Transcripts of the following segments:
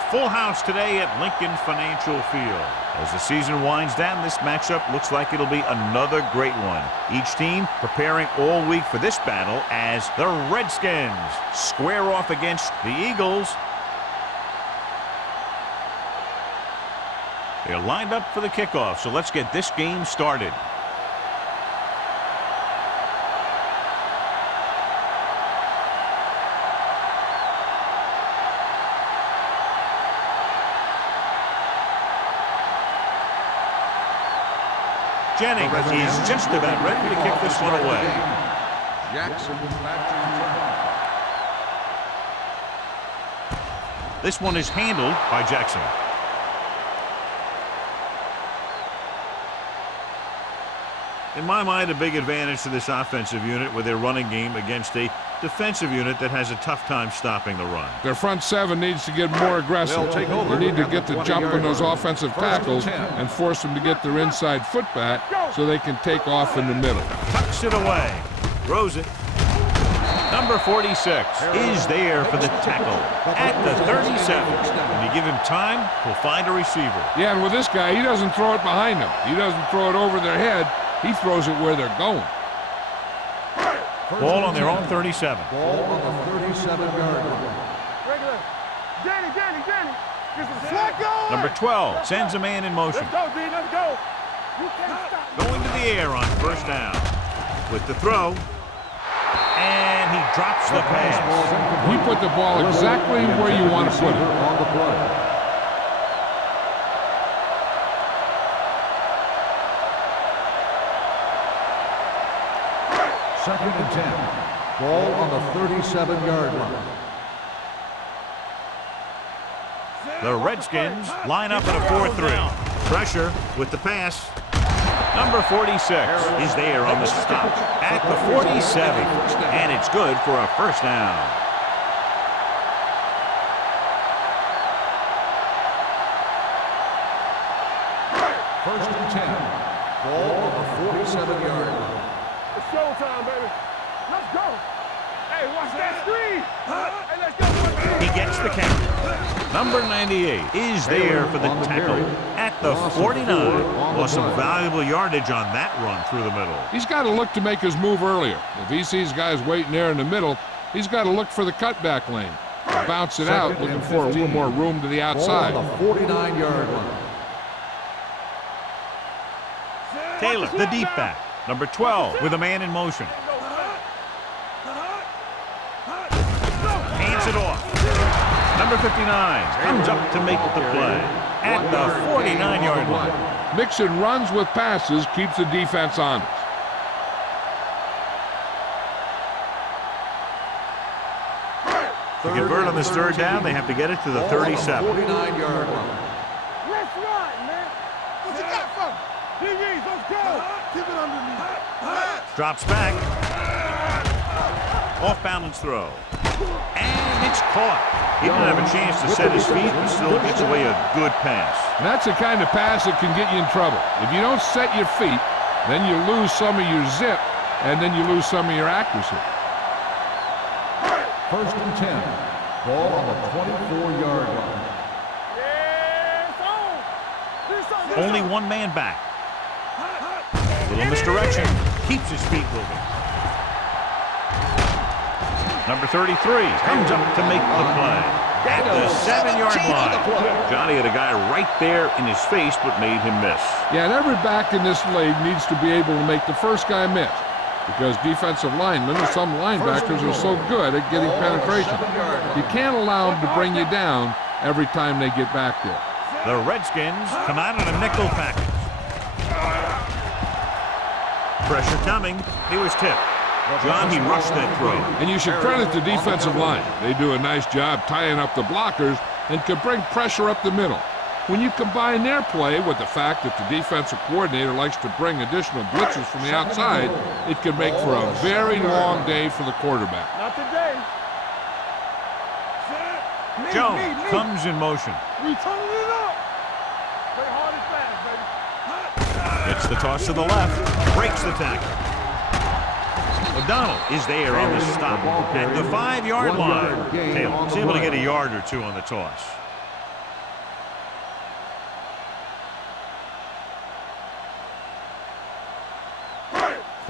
full house today at Lincoln Financial Field. As the season winds down, this matchup looks like it'll be another great one. Each team preparing all week for this battle as the Redskins square off against the Eagles. They're lined up for the kickoff, so let's get this game started. Jennings is just about ready to kick this one away. Jackson back to this one is handled by Jackson. In my mind, a big advantage to this offensive unit with their running game against a defensive unit that has a tough time stopping the run. Their front seven needs to get more aggressive. They need to get the jump on those offensive tackles and force them to get their inside foot back so they can take off in the middle. Tucks it away. Throws it. Number 46 is there for the tackle at the 37. When you give him time, he'll find a receiver. Yeah, and with this guy, he doesn't throw it behind them. He doesn't throw it over their head. He throws it where they're going. Ball on their own 37. Ball on the 37-yard line. Number 12 sends a man in motion. Let's go, D. Let's go. You can't stop. Going to the air on first down. With the throw. And he drops the pass. He put the ball exactly where you want to put it. On the play. Second and 10. Ball on the 37-yard line. The Redskins line up at a 4-3. Pressure with the pass. Number 46 is there on the stop at the 47. And it's good for a first down. First and 10. Ball on the 47-yard line. It's showtime, baby. Let's go. Hey, watch that screen. Hey, let's go. He gets the count. Number 98 is there for the tackle at the 49. Lost some valuable yardage on that run through the middle. He's got to look to make his move earlier. If he sees guys waiting there in the middle, he's got to look for the cutback lane. Bounce it out, looking for a little more room to the outside. Ball on the 49-yard line. Taylor, the deep back. Number 12 with a man in motion. Hands it off. Number 59 comes up to make the play at the 49-yard line. Mixing runs with passes keeps the defense honest. To convert on this third down, they have to get it to the 37. 49-yard line. Let's run, man. What you got for me? DBs, let's go. Keep it underneath. Drops back. Off balance throw. And it's caught. He didn't have a chance to set his feet, but still gets away a good pass. And that's the kind of pass that can get you in trouble. If you don't set your feet, then you lose some of your zip, and then you lose some of your accuracy. First and 10. Ball on the 24-yard line. Only one man back. Little misdirection. Keeps his feet moving. Number 33 comes up to make the play at the 7-yard line. Johnny had a guy right there in his face, but made him miss. Yeah, and every back in this league needs to be able to make the first guy miss, because defensive linemen and some linebackers are so good at getting penetration. You can't allow them to bring you down every time they get back there. The Redskins come out in a nickel package. Pressure coming. He was tipped. John, he rushed that throw. And you should credit the defensive line. They do a nice job tying up the blockers and can bring pressure up the middle. When you combine their play with the fact that the defensive coordinator likes to bring additional blitzes from the outside, it can make for a very long day for the quarterback. Not today. Jones comes in motion. We turning it up. Play hard and fast, baby. Gets the toss to the left. Breaks the tackle. O'Donnell is there on the stop at the 5-yard line. Taylor was able to get a yard or two on the toss.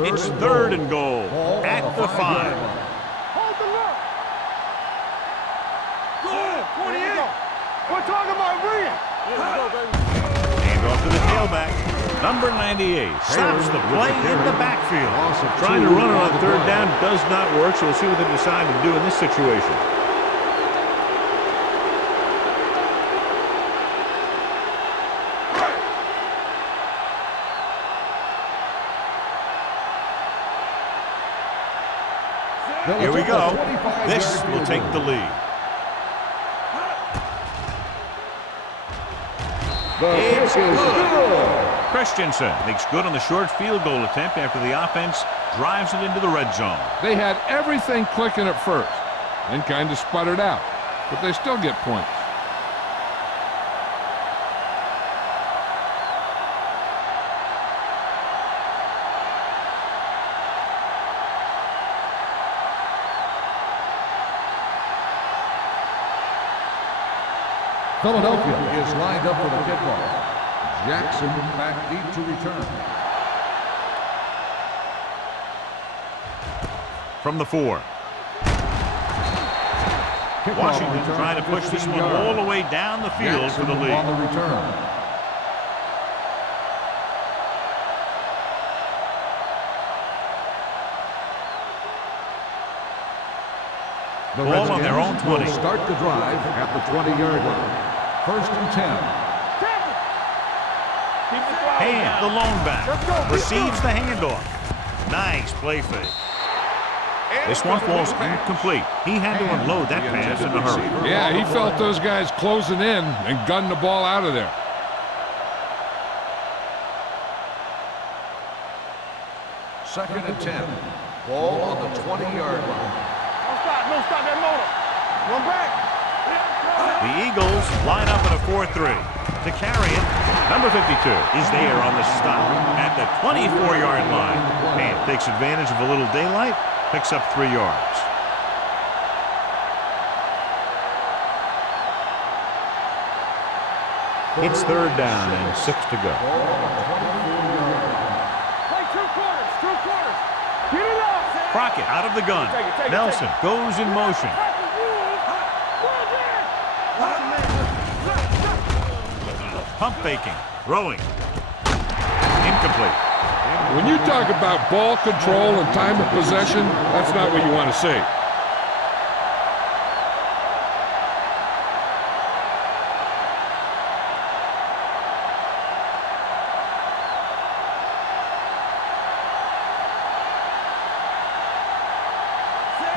It's third and goal at the 5. Hold the look. Good. 28. We're talking about brilliant. Let's go, baby. Hand off to the tailback. Number 98 stops the play in the backfield. Trying to run it on third down does not work, so we'll see what they decide to do in this situation. Here we go. This will take the lead. It's good. Christensen makes good on the short field goal attempt after the offense drives it into the red zone. They had everything clicking at first, then kind of sputtered out, but they still get points. Philadelphia is lined up for the kickoff. Jackson back deep to return. From the 4. Washington trying to push this one all the way down the field for the lead. On the return. The Ball on their own 20. Will start the drive at the 20-yard line. First and 10. Hand, the lone back, receives the handoff. Nice play fake. This one falls incomplete. He had to unload that pass in a hurry. Yeah, he felt those guys closing in and gunned the ball out of there. Second and 10. Ball on the 20-yard line. Don't stop that motor. Run back. The Eagles line up in a 4-3. To carry it, number 52 is there on the stop at the 24-yard line. And takes advantage of a little daylight, picks up 3 yards. It's third down and 6 to go. Play 2 quarters. 2 quarters. Get it up. Crockett out of the gun. Nelson goes in motion. Pump faking, throwing, incomplete. When you talk about ball control and time of possession, that's not what you want to see.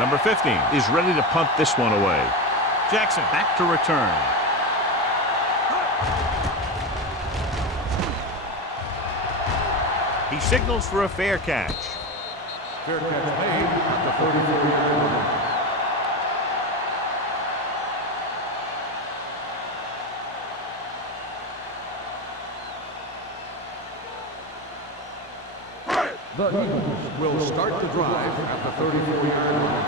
Number 15 is ready to punt this one away. Jackson back to return. He signals for a fair catch. Fair catch made at the 34-yard line. The Eagles will start the drive at the 34-yard line.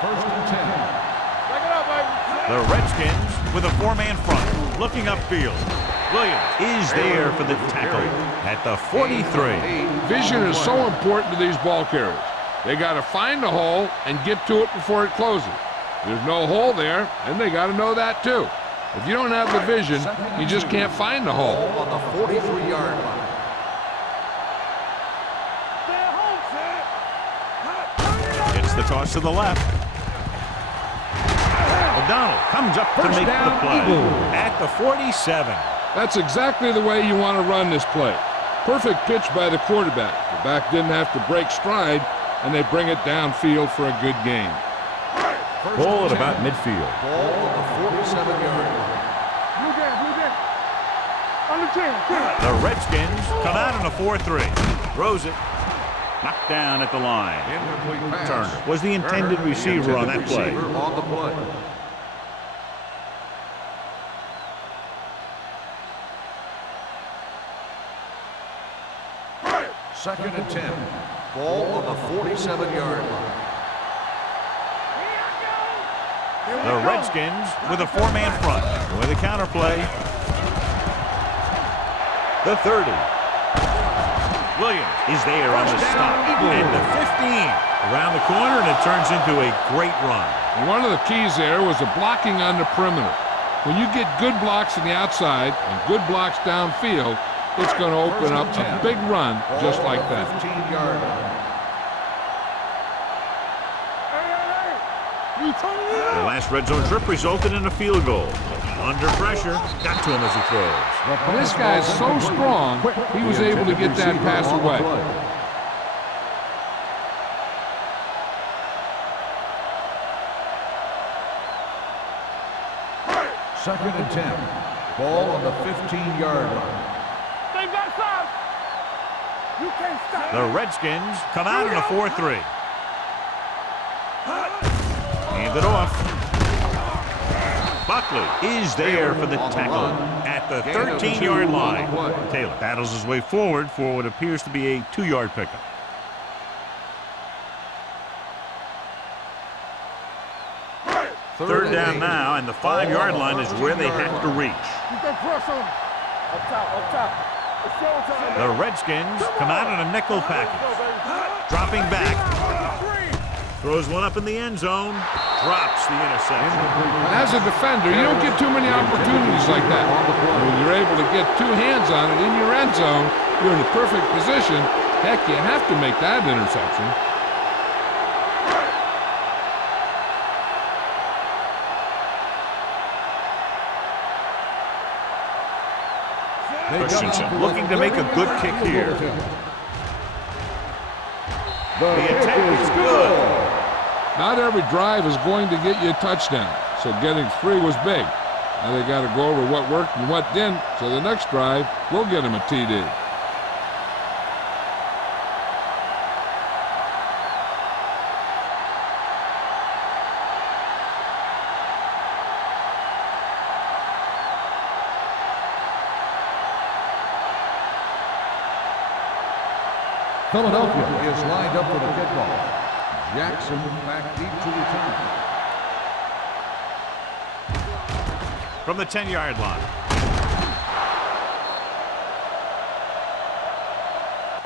First and 10. Back it up, baby. The Redskins with a 4-man front, looking upfield. Williams is there for the tackle at the 43. Vision is so important to these ball carriers. They got to find the hole and get to it before it closes. There's no hole there, and they got to know that too. If you don't have the vision, you just can't find the hole. On the 43-yard line. Gets the toss to the left. O'Donnell comes up to make the play at the 47. That's exactly the way you want to run this play. Perfect pitch by the quarterback. The back didn't have to break stride, and they bring it downfield for a good gain. Ball at about midfield. Ball on the 47-yard line. Blue game. On the 10. The Redskins come out in a 4-3. Throws it. Knocked down at the line. Incomplete pass. Turner was the intended receiver on that play. On the play. Second and 10. Ball on the 47-yard line. The Redskins with a 4-man front. With a counter play. The 30. Williams is there on the stop. And the 15 around the corner, and it turns into a great run. One of the keys there was the blocking on the perimeter. When you get good blocks on the outside and good blocks downfield, it's going to open up a big run just like that. 15-yard The last red zone trip resulted in a field goal. Under pressure, got to him as he throws. This guy's so strong, he was able to get that pass away. Second and 10. Ball on the 15-yard line. They got some. You can't stop. The Redskins come out in a 4-3. Hand it off. Buckley is there for the tackle at the 13-yard line. Taylor battles his way forward for what appears to be a 2-yard pickup. Third down now, and the 5-yard line is where they have to reach. You can press on. Up top. It's showtime. The Redskins come out in a nickel package. Dropping back. Throws one up in the end zone. Drops the interception. As a defender, you don't get too many opportunities like that. When you're able to get two hands on it in your end zone, you're in the perfect position. Heck, you have to make that interception. Christensen looking to make a good kick here. The attempt is good. Not every drive is going to get you a touchdown, so getting 3 was big. Now they got to go over what worked and what didn't, so the next drive will get them a TD. Philadelphia is lined up for the kickoff. Jackson back deep to return. From the 10-yard line.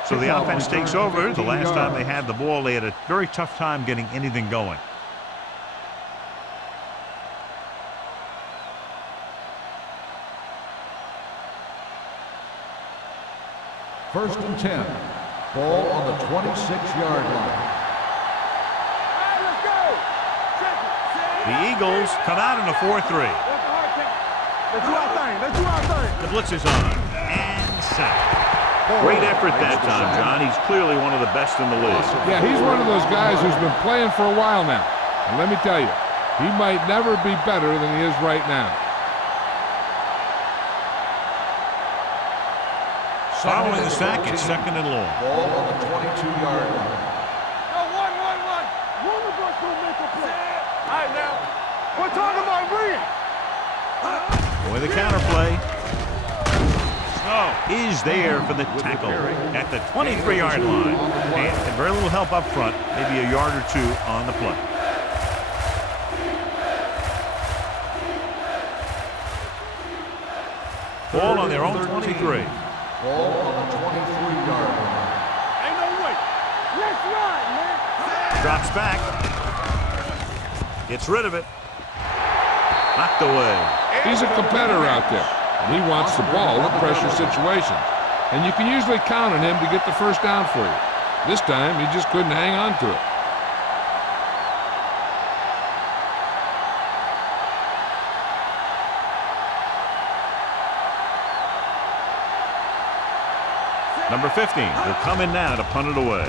So the offense takes over. The last time they had the ball, they had a very tough time getting anything going. First and 10. Ball on the 26-yard line. The Eagles come out in a 4-3. The blitz is on. And sack. Great effort that time, John. He's clearly one of the best in the league. Yeah, he's one of those guys who's been playing for a while now. And let me tell you, he might never be better than he is right now. Following the sack, it's second and long. Ball on the 22-yard line. One of us will make a play. All right, now. We're talking about bringing. Boy, the counterplay. Snow is there for the tackle at the 23-yard line. And very little help up front, maybe a yard or two on the play. Ball on their own 23. Ball on the 23-yard line. Ain't no way. Let's ride, man. Drops back. Gets rid of it. Knocked away. He's a competitor out there, and he wants the ball in pressure situations. And you can usually count on him to get the first down for you. This time, he just couldn't hang on to it. Number 15 will come in now to punt it away.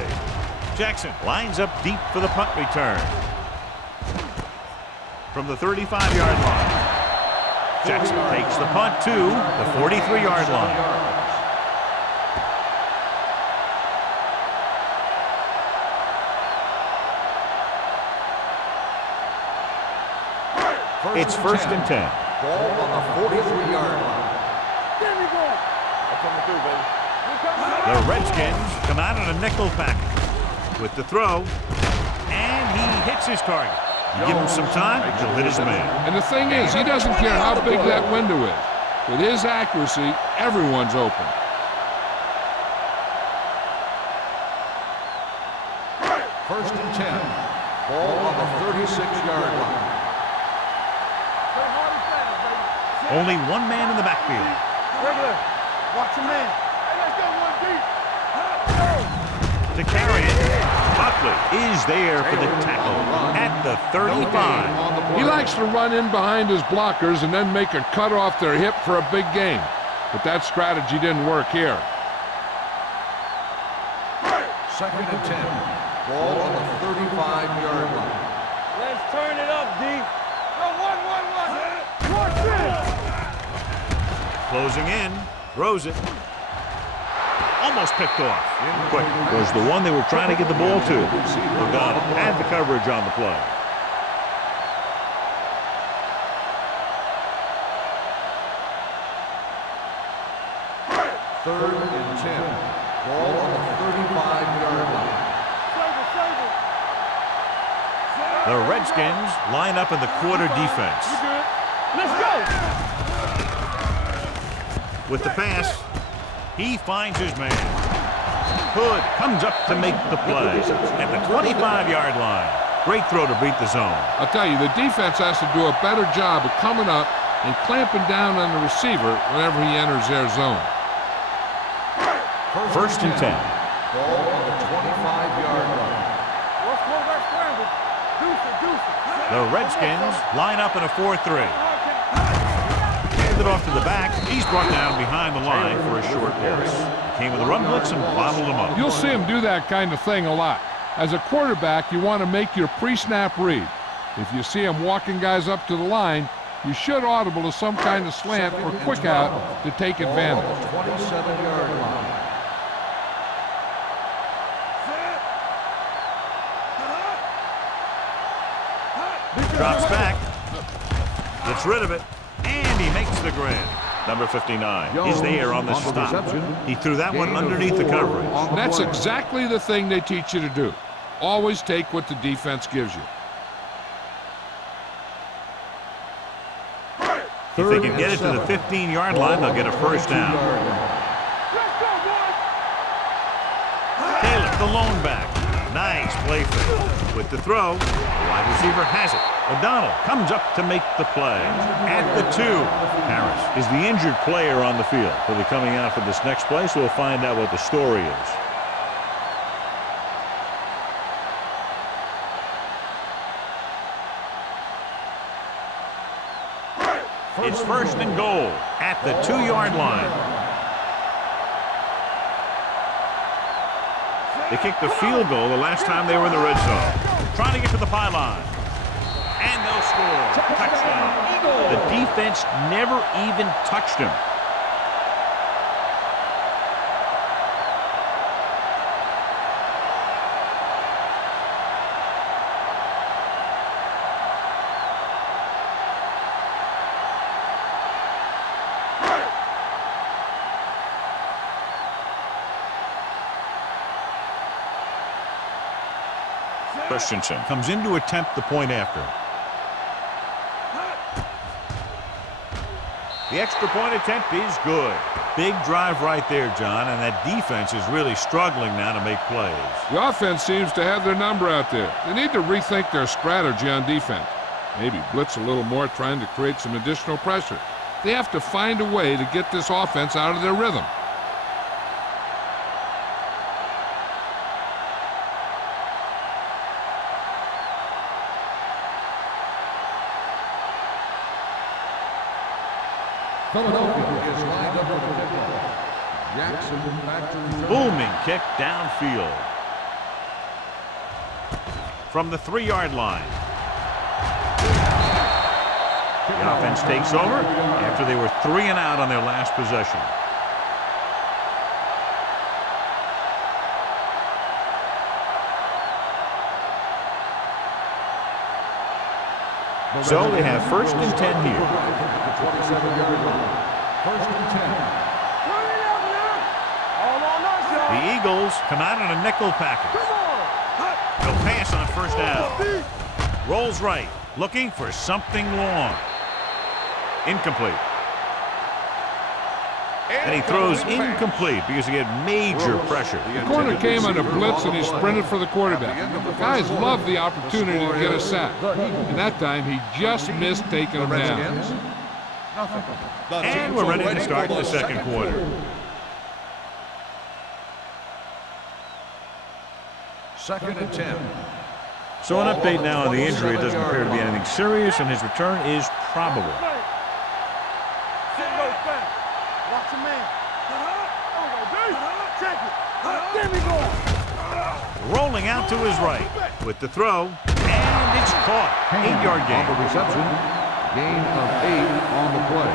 Jackson lines up deep for the punt return. From the 35-yard line. Jackson takes the punt to the 43-yard line. It's first and 10. Ball on the 43-yard line. There we go. I'm coming through, baby. The Redskins come out in a nickel package with the throw, and he hits his target. You give him some time, he'll hit his man. And the thing is, he doesn't care how big that window is. With his accuracy, everyone's open. First and 10. Ball on the 36-yard line. Play hard and fast, baby. Only one man in the backfield. Regular. Watch your man. Hey, let's go one deep. To carry it, Buckley is there for the tackle at the 35. He likes to run in behind his blockers and then make a cut off their hip for a big gain. But that strategy didn't work here. Second and 10. Ball on the 35-yard line. Let's turn it up, D. Go one. Watch this. Closing in, throws it. Almost picked off. Quick was the one they were trying to get the ball to. O'Donnell had the coverage on the play. Third and 10. Ball on the 35-yard line. Save it. The Redskins line up in the quarter defense. You good? Let's go. With the pass, he finds his man. Hood comes up to make the play at the 25-yard line. Great throw to beat the zone. I'll tell you, the defense has to do a better job of coming up and clamping down on the receiver whenever he enters their zone. First and 10. Ball on the 25-yard line. What's quarterback scramble? Deuce it. The Redskins line up in a 4-3. Handed off to the back. He's brought down behind the line for a short loss. Came with a run blitz and bottled him up. You'll see him do that kind of thing a lot. As a quarterback, you want to make your pre-snap read. If you see him walking guys up to the line, you should audible to some kind of slant or quick out to take advantage. 27-yard line. Drops back. Gets rid of it. And he makes the grab. Number 59 is there on the stop. He threw that one underneath the coverage. That's exactly the thing they teach you to do. Always take what the defense gives you. If they can get it to the 15-yard line, they'll get a first down. Taylor, the lone back. Nice play fake. With the throw, the wide receiver has it. O'Donnell comes up to make the play. At the 2, Harris is the injured player on the field. He'll be coming out for this next play, so we'll find out what the story is. It's first and goal at the 2-yard line. They kicked the field goal the last time they were in the red zone. Trying to get to the pylon. And they'll score. Touchdown. The defense never even touched him. Christensen comes in to attempt the point after. The extra point attempt is good. Big drive right there, John, and that defense is really struggling now to make plays. The offense seems to have their number out there. They need to rethink their strategy on defense. Maybe blitz a little more, trying to create some additional pressure. They have to find a way to get this offense out of their rhythm. Philadelphia is lined up for the kickoff. Jackson back to return. Booming kick downfield. From the 3-yard line. The offense takes over after they were 3 and out on their last possession. So they have first and 10 here. 27-yard line. First and 10. The Eagles come out in a nickel package. They'll pass on first down. Rolls right, looking for something long. Incomplete. And he throws incomplete because he had major pressure. The corner came on a blitz and he sprinted for the quarterback. Guys love the opportunity to get a sack. And that time he just missed taking him down. And we're ready to start the second quarter. Second and 10. So an update now on the injury. It doesn't appear to be anything serious, and his return is probable. Watch a man. Check it. There we go. Rolling out to his right with the throw, and it's caught. 8-yard On gain. the reception, gain of 8 on the play.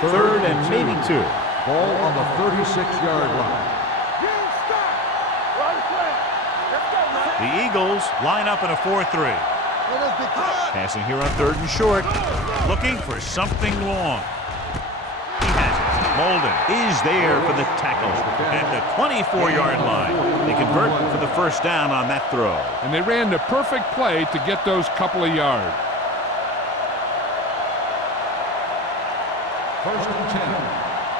Third and maybe 2. Ball on the 36-yard line. The Eagles line up in a 4-3. Passing here on 3rd and short. Looking for something long. He has it. Molden is there for the tackle at the 24-yard line. They convert for the first down on that throw. And they ran the perfect play to get those couple of yards. First and 10.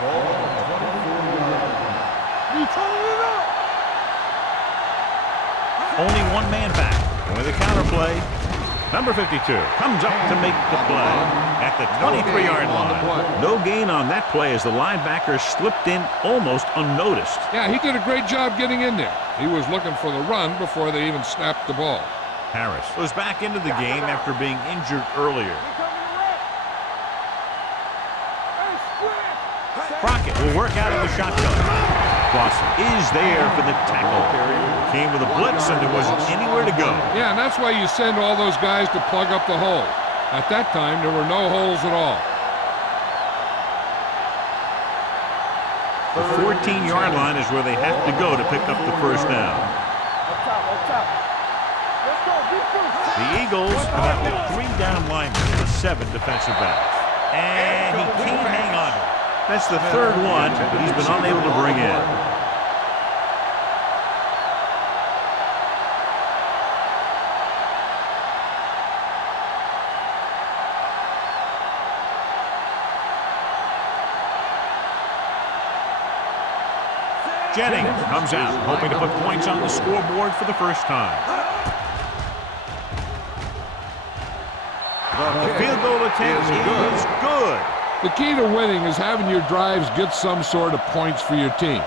Ball on the 24-yard line. You turning it up. Only one man back. And with a counterplay, number 52 comes up to make the play at the 23-yard line. No gain on that play as the linebacker slipped in almost unnoticed. Yeah, he did a great job getting in there. He was looking for the run before they even snapped the ball. Harris was back into the game after being injured earlier. Crockett will work out of the shotgun. Clausen is there for the tackle. Came with a blitz and there wasn't anywhere to go. Yeah, and that's why you send all those guys to plug up the hole. At that time, there were no holes at all. The 14-yard line is where they have to go to pick up the first down. The Eagles have got 3 down linemen and 7 defensive backs. And he can't hang on to it. That's the 3rd one he's been unable to bring in. Jennings comes out, hoping to put points on the scoreboard for the first time. The field goal attempt is good. The key to winning is having your drives get some sort of points for your team.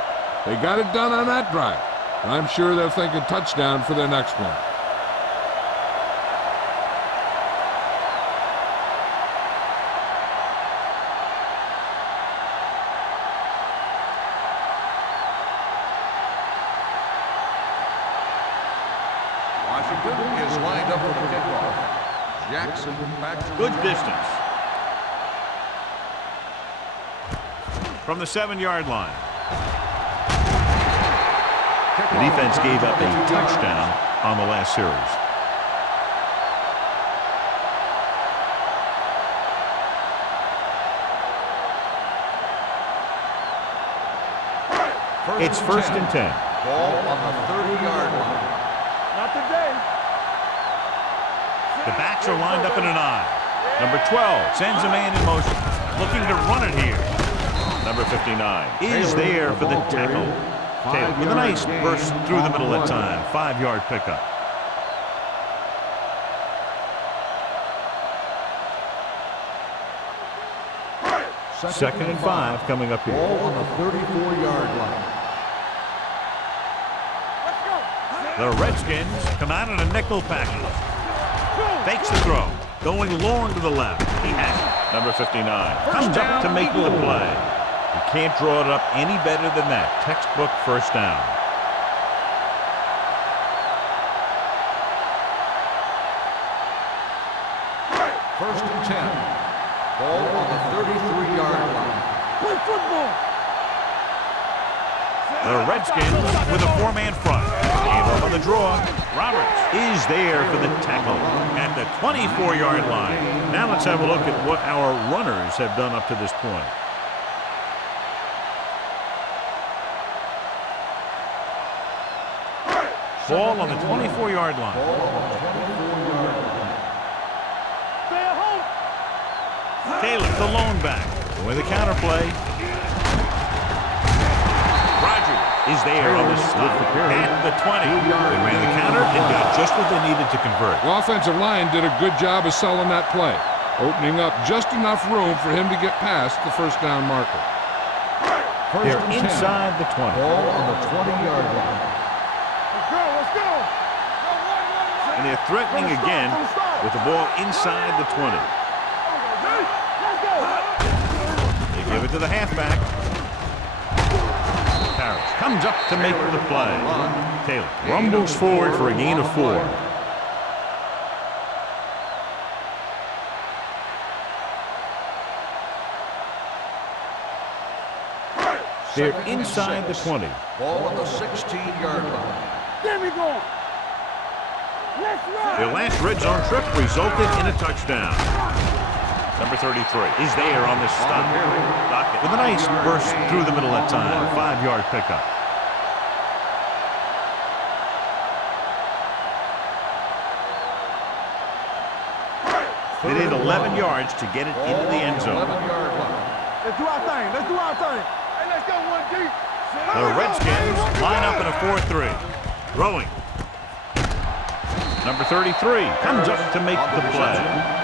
They got it done on that drive. And I'm sure they're thinking touchdown for their next one. Washington is lined up for the kickoff. Jackson back to Good distance. From the 7-yard line. The defense gave up a touchdown on the last series. It's first and 10. Ball on the 30-yard line. Not today. The backs are lined up in an I. Number 12 sends a man in motion, looking to run it here. Number 59 is there for the tackle. Taylor with a nice burst through the middle that time. 5-yard pickup. Second and 5 coming up here. Ball on the 34-yard line. The Redskins come out in a nickel package. Fakes the throw. Going long to the left. He has it. Number 59 comes up to make the play. You can't draw it up any better than that. Textbook first down. First and 10. Ball on the 33-yard line. Play football. The Redskins with a 4-man front. Gave up on the draw. Roberts is there for the tackle at the 24-yard line. Now let's have a look at what our runners have done up to this point. Ball on the 24-yard line. Stay at home. Taylor, the lone back. With a counter play. Rogers is there on the stop at the 20. They ran the counter and got just what they needed to convert. The offensive line did a good job of selling that play, opening up just enough room for him to get past the first down marker. They're inside the 20. Ball on the 20-yard line. Let's go, let's go. And they're threatening again with the ball inside the 20. Let's go. They give it to the halfback. Harris comes up to make the play. Taylor rumbles forward for a gain of 4. They're inside the 20. Ball on the 16-yard line. Get me going. Let's run. Their last red zone trip resulted in a touchdown. Number 33 is there on the stop. With a nice burst through the middle that time. 5-yard pickup. They need 11 yards to get it into the end zone. 11-yard line. Let's do our thing. Let's do our thing. Hey, let's go one deep. The Redskins line up in a 4-3. Throwing. Number 33 comes up to make the play.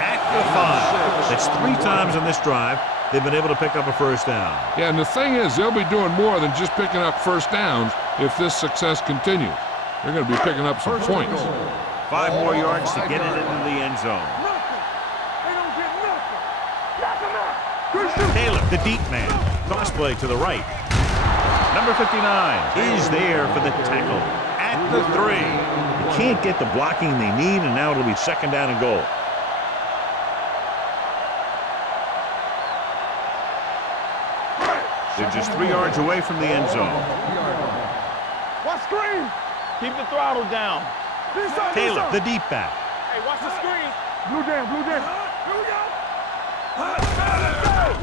At the 5. That's 3 times on this drive they've been able to pick up a first down. Yeah, and the thing is, they'll be doing more than just picking up first downs if this success continues. They're going to be picking up some points. 5 more yards to get it into the end zone. Nothing. They don't get nothing. Knock them out. Good shoot. Taylor, the deep man. Cross play to the right. Number 59 is there for the tackle. At the 3. They can't get the blocking they need, and now it'll be second down and goal. They're just 3 yards away from the end zone. Watch screen. Keep the throttle down. Taylor, the deep back. Hey, watch the screen. Blue down, blue down.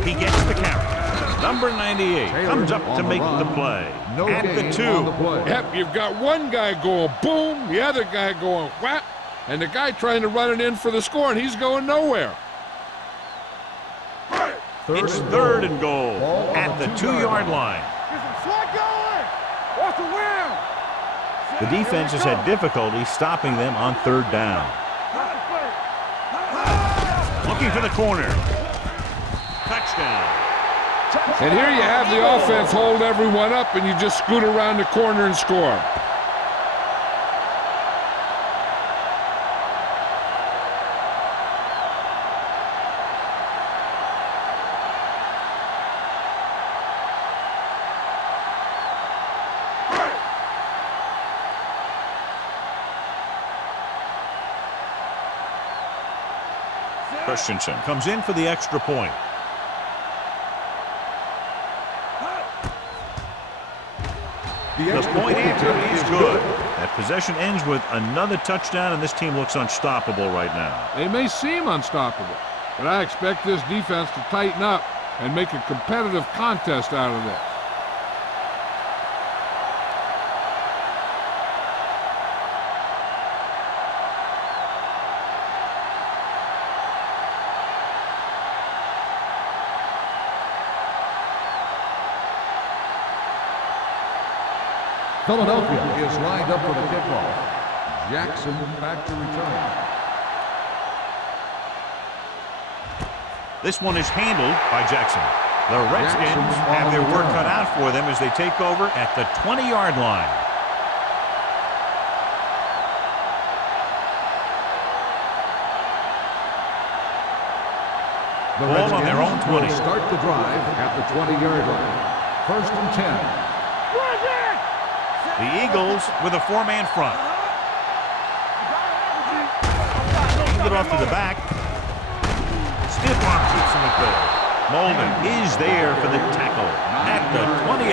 He gets the carry. Number 98 comes up to make the play. At the 2. Yep, you've got one guy going boom, the other guy going whap, and the guy trying to run it in for the score, and he's going nowhere. It's third and goal at the 2-yard line. Get some slack going. Watch the wheel. The defense has had difficulty stopping them on third down. Looking for the corner. Touchdown. And here you have the offense hold everyone up, and you just scoot around the corner and score. Christensen comes in for the extra point. The point after is good. That possession ends with another touchdown, and this team looks unstoppable right now. They may seem unstoppable, but I expect this defense to tighten up and make a competitive contest out of this. Philadelphia is lined up for the kickoff. Jackson back to return. This one is handled by Jackson. The Redskins have their work cut out for them as they take over at the 20-yard line. The Ball on their own 20. Will start the drive at the 20-yard line. First and 10. The Eagles with a 4-man front. Hand it off to the back. Stiff arm keeps him at goal. Molden is there for the tackle at the 28.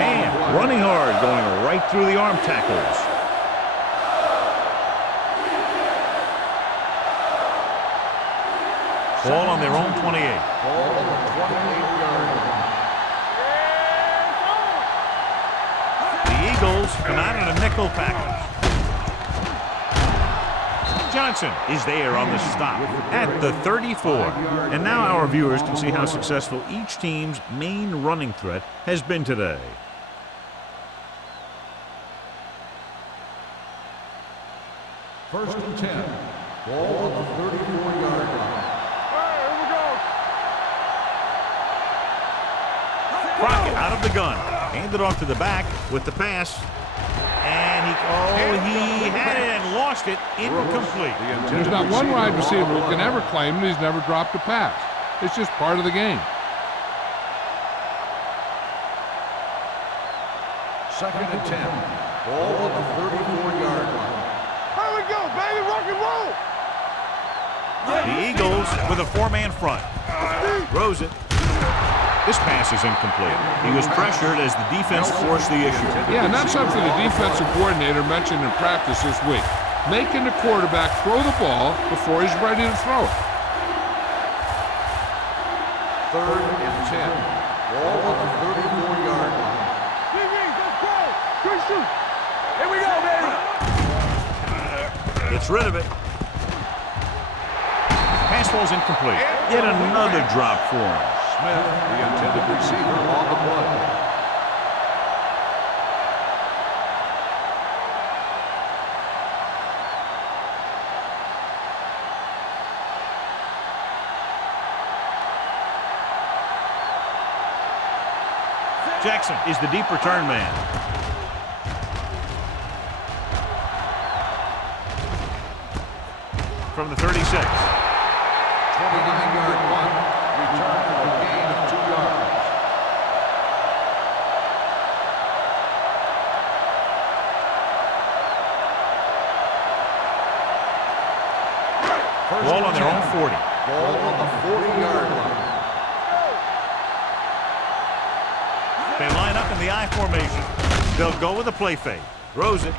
And running hard, going right through the arm tackles. Ball on their own 28. Ball on the 28-yard line. The Eagles come out in a nickel package. Johnson is there on the stop at the 34. And now our viewers can see how successful each team's main running threat has been today. First and 10. Ball on the 34-yard line. Here we go. Crockett out of the gun. Handed off to the back with the pass. And he had it and lost it. Incomplete. There's not one wide receiver who can ever claim that he's never dropped a pass. It's just part of the game. Second and 10. Ball on the 34-yard line. Here we go, baby. Rock and roll. The Eagles with a four-man front. Throws it. This pass is incomplete. He was pressured as the defense forced the issue. Yeah, and that's something the defensive coordinator mentioned in practice this week. Making the quarterback throw the ball before he's ready to throw it. Third and 10. Ball on the 34-yard line. Let's go. Good shoot. Here we go, baby. Gets rid of it. Pass ball's incomplete. Yet another drop for him. Smith, the intended receiver, on the play. Jackson is the deep return man. From the 36. 29-yard punt. Return for a gain of 2 yards. Ball on their own 40. Ball on the 40-yard line. They line up in the I formation. They'll go with a play fake. Throws it.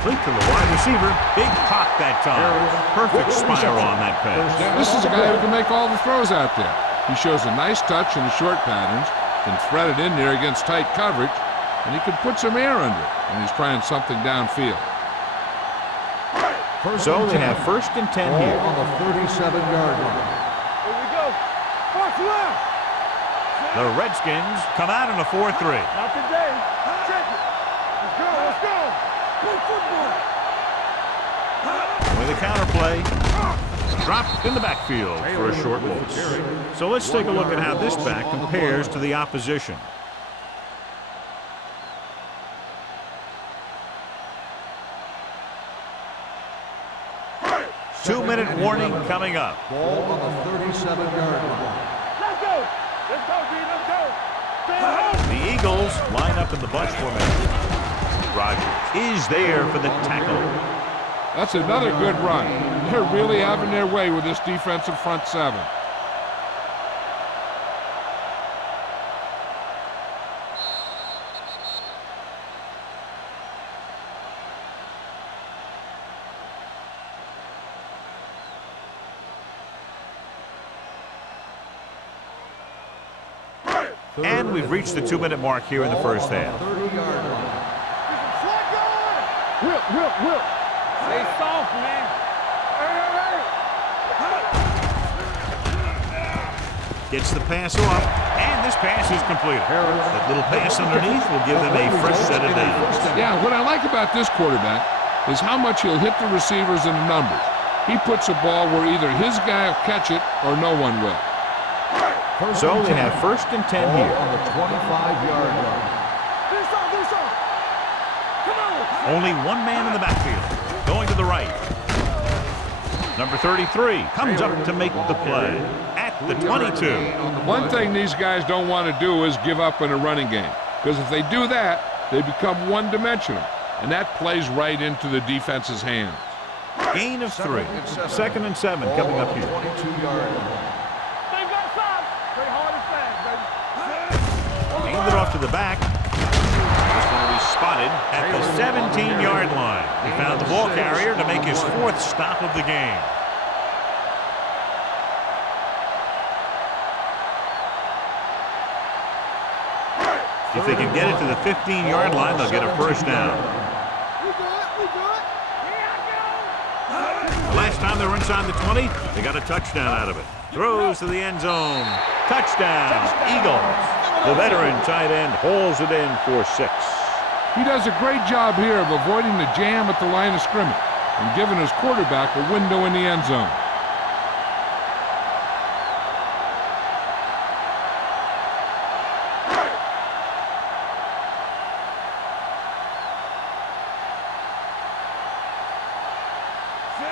Complete to the wide receiver. Big pop that time. Perfect spiral on that pass. This is a guy who can make all the throws out there. He shows a nice touch in the short patterns, can thread it in there against tight coverage, and he can put some air under it when he's trying something downfield. So they have first and 10 Ball here. on the 37-yard line. Here we go. Box left. The Redskins come out in a 4-3. Not today. Check it. Let's go. Let's go. Good football. With a counterplay. Dropped in the backfield for a short loss. So let's take a look at how this back compares to the opposition. Two-minute warning coming up. Ball on the 37-yard line. Let's go. Let's go, D. Let's go. The Eagles line up in the bunch formation. Rodgers is there for the tackle. That's another good run. They're really having their way with this defensive front seven. And we've reached the 2-minute mark here in the first half. 30-yard line. Whip. Stay soft, man. Gets the pass off, and this pass is completed. That little pass underneath will give them a fresh set of downs. Yeah, what I like about this quarterback is how much he'll hit the receivers and the numbers. He puts a ball where either his guy will catch it or no one will. So they have first and 10 Ball here. on the 25-yard line. This on. Come on. Only one man in the backfield. Going to the right. Number 33 comes up to make the play at the 22. One thing these guys don't want to do is give up in a running game, because if they do that, they become one-dimensional, and that plays right into the defense's hands. Gain of 3. Second and 7 coming up here. 22-yard line. They've got side. Play hard and fast, baby. Handed it off to the back. It's going to be spotted at the 17-yard line. He found the ball carrier to make his 4th stop of the game. If they can get it to the 15-yard line, they'll get a first down. We good. The time they were inside the 20, they got a touchdown out of it. Throws to the end zone. Touchdown, Eagles. The veteran tight end hauls it in for 6. He does a great job here of avoiding the jam at the line of scrimmage and giving his quarterback a window in the end zone.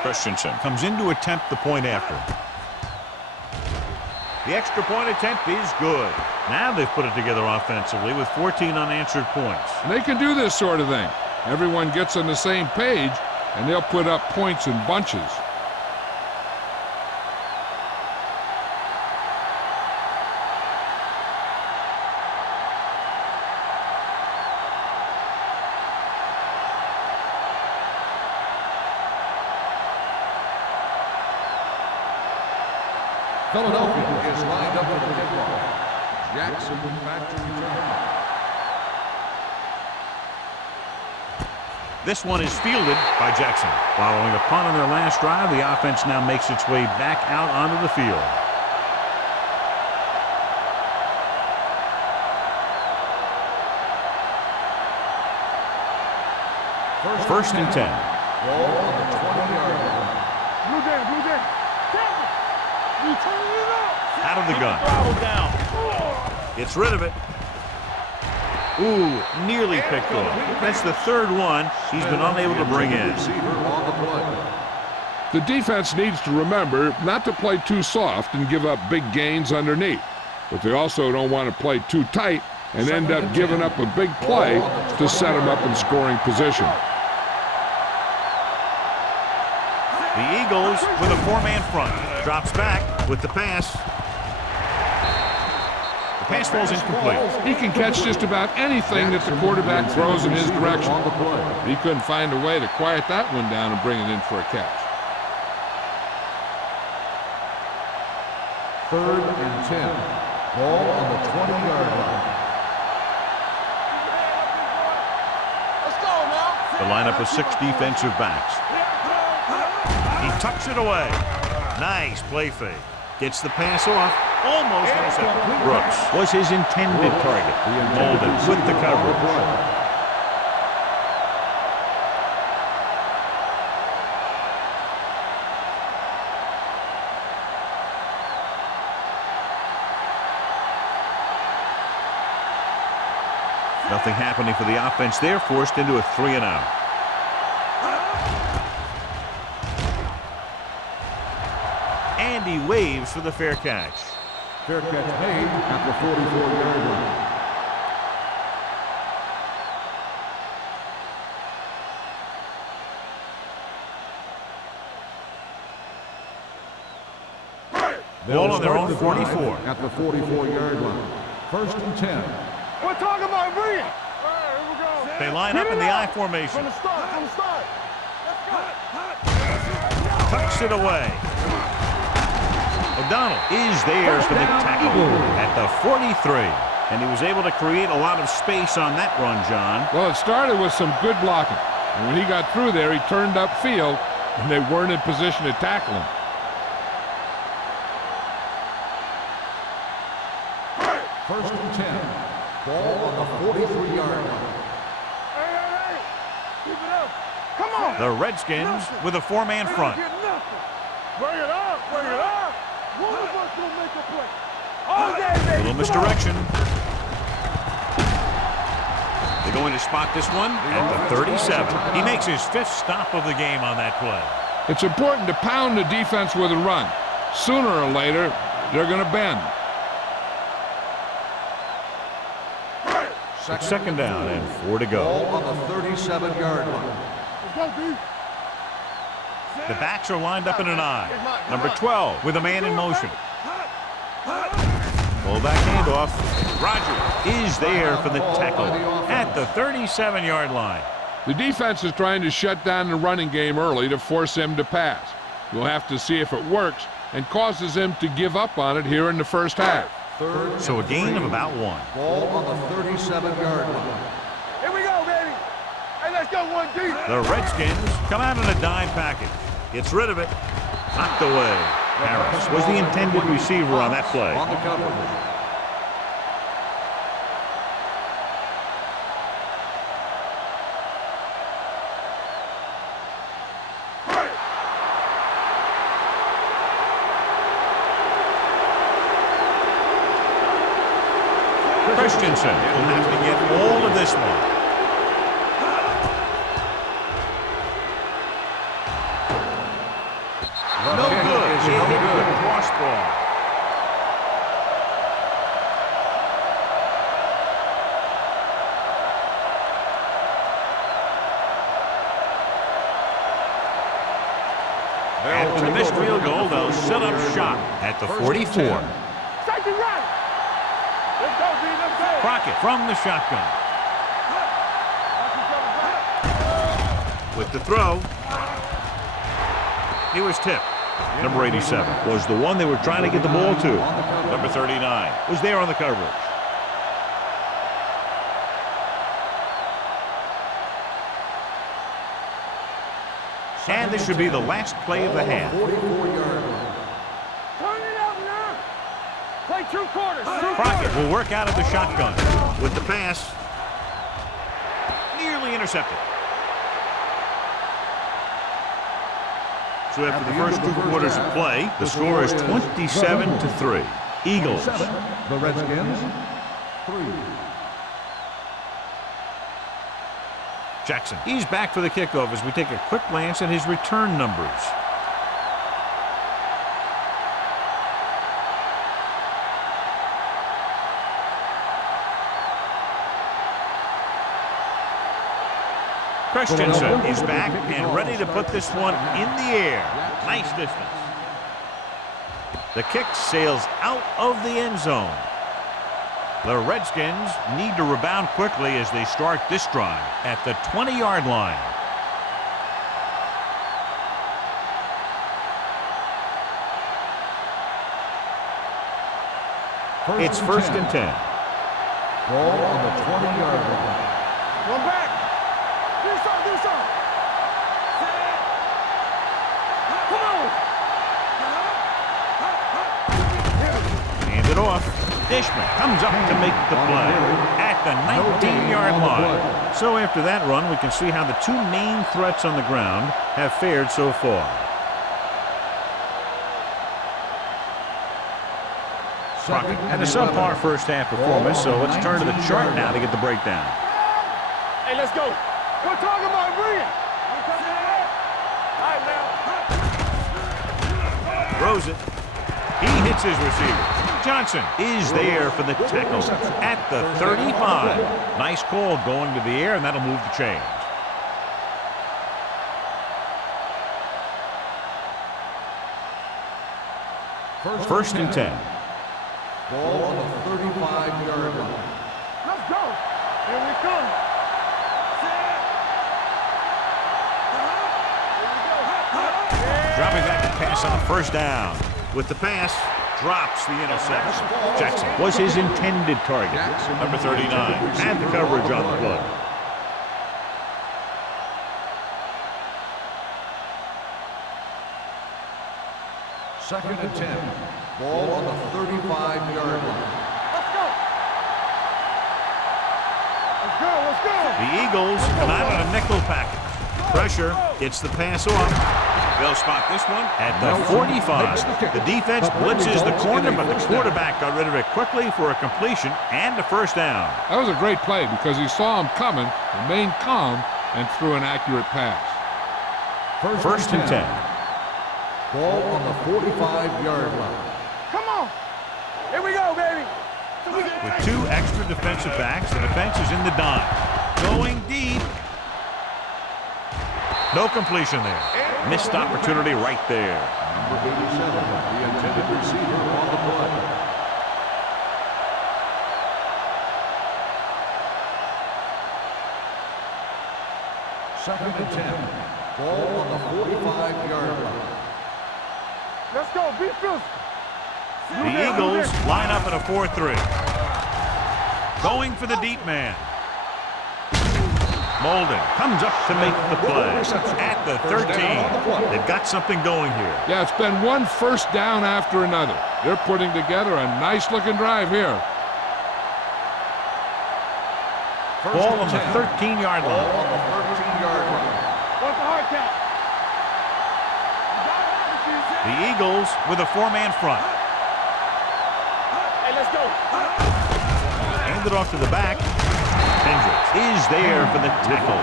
Christensen comes in to attempt the point after. The extra point attempt is good. Now they've put it together offensively with 14 unanswered points. And they can do this sort of thing. Everyone gets on the same page, and they'll put up points in bunches. Philadelphia is lined up for the kickoff. Jackson back to return. This one is fielded by Jackson. Following a punt on their last drive, the offense now makes its way back out onto the field. First and 10. Ball on the 20-yard line. Blue Jay, Blue Jay. You turning it up. Out of the gun. Throttle down. Gets rid of it. Ooh, nearly picked off. That's the third one he's been unable to bring in. Receiver on the play. The defense needs to remember not to play too soft and give up big gains underneath. But they also don't want to play too tight and end up giving up a big play to set them up in scoring position. The Eagles with a 4-man front. Drops back with the pass. The pass falls incomplete. He can catch just about anything that the quarterback throws in his direction. He couldn't find a way to quiet that one down and bring it in for a catch. Third and 10. Ball on the 20-yard line. Let's go now. The lineup of 6 defensive backs. He tucks it away. Nice play fake. Gets the pass off. Almost intercepted. Brooks was his intended target. Golden with the coverage. Nothing happening for the offense there, forced into a 3-and-out. And he waves for the fair catch. Fair catch made at the 44-yard line. Ball on their own 44. At the 44-yard line. First and 10. We're talking about bringing. All right, here we go. They line up in the I formation. From the start, from the start. Tucks it away. O'Donnell is there for the tackle at the 43. And he was able to create a lot of space on that run, John. Well, it started with some good blocking. And when he got through there, he turned upfield, and they weren't in position to tackle him. First and 10. Ball on the 43-yard line. Hey. Keep it up. Come on. The Redskins with a 4-man front. Bring it up. Bring it up. One of us will make a play. All day, baby. Little misdirection. They're going to spot this one at the 37. He makes his 5th stop of the game on that play. It's important to pound the defense with a run. Sooner or later, they're going to bend. Second down and 4 to go. Ball on the 37-yard line. Let's go, D. The backs are lined up in an I. Number 12 with a man in motion. Fullback handoff. Roger is there for the tackle at the 37-yard line. The defense is trying to shut down the running game early to force him to pass. We'll have to see if it works and causes him to give up on it here in the first half. So a gain of about 1. Ball on the 37-yard line. Here we go, baby. Hey, let's go, 1D. The Redskins come out in a dime package. Gets rid of it. Knocked away. Harris was the intended receiver on that play. On the coverage. Christensen will have to get all of this one. No good. He hit the crossbar. After the missed field goal, they'll set up shop at the 44. Crockett from the shotgun. With the throw. He was tipped. Number 87 was the one they were trying to get the ball to. Number 39 was there on the coverage. And this should be the last play of the half. 44-yard line. Turn it up now. Play 2 quarters. Crockett will work out of the shotgun with the pass. Nearly intercepted. So after the first 2 quarters of play, the score is 27-3. Eagles. The Redskins, 3. Jackson. He's back for the kickoff as we take a quick glance at his return numbers. Christensen is back and ready to put this one in the air. Nice distance. The kick sails out of the end zone. The Redskins need to rebound quickly as they start this drive at the 20-yard line. It's 1st and 10. Ball on the 20-yard line. One back. Do something. Come on. Hand it off. Dishman comes up to make the play at the 19-yard line. So after that run, we can see how the 2 main threats on the ground have fared so far. Crockett had a subpar first half performance, so let's turn to the chart now to get the breakdown. Hey, let's go. We're talking about bringing. All right, now. Throws it. He hits his receiver. Johnson is there for the tackle at the 35. Nice call going to the air, and that'll move the chains. First and 10. Ball on the 35-yard line. Let's go. Here we come. Dropping back to pass on the first down. With the pass, drops the interception. Jackson was his intended target. Number 39 had the coverage on the play. Second and 10. Ball on the 35-yard line. Let's go. The Eagles come out on a nickel package. Pressure gets the pass off. They'll spot this one at the 45. The defense blitzes the corner, but the quarterback got rid of it quickly for a completion and a first down. That was a great play because he saw him coming, remained calm, and threw an accurate pass. First and 10. Ball on the 45-yard line. Come on. Here we go, baby. With 2 extra defensive backs, the defense is in the dime. Going deep. No completion there. Missed opportunity right there. Number 87, the intended receiver on the play. Second and 10. Ball on the 45-yard line. Let's go. Be physical. The Eagles line up in a 4-3. Going for the deep man. Molden comes up to make the play. At the 13. They've got something going here. Yeah, it's been one first down after another. They're putting together a nice-looking drive here. Ball on the 13-yard line. What's the hard count? The Eagles with a 4-man front. Hey, let's go. Handed off to the back. Hendricks is there for the tackle.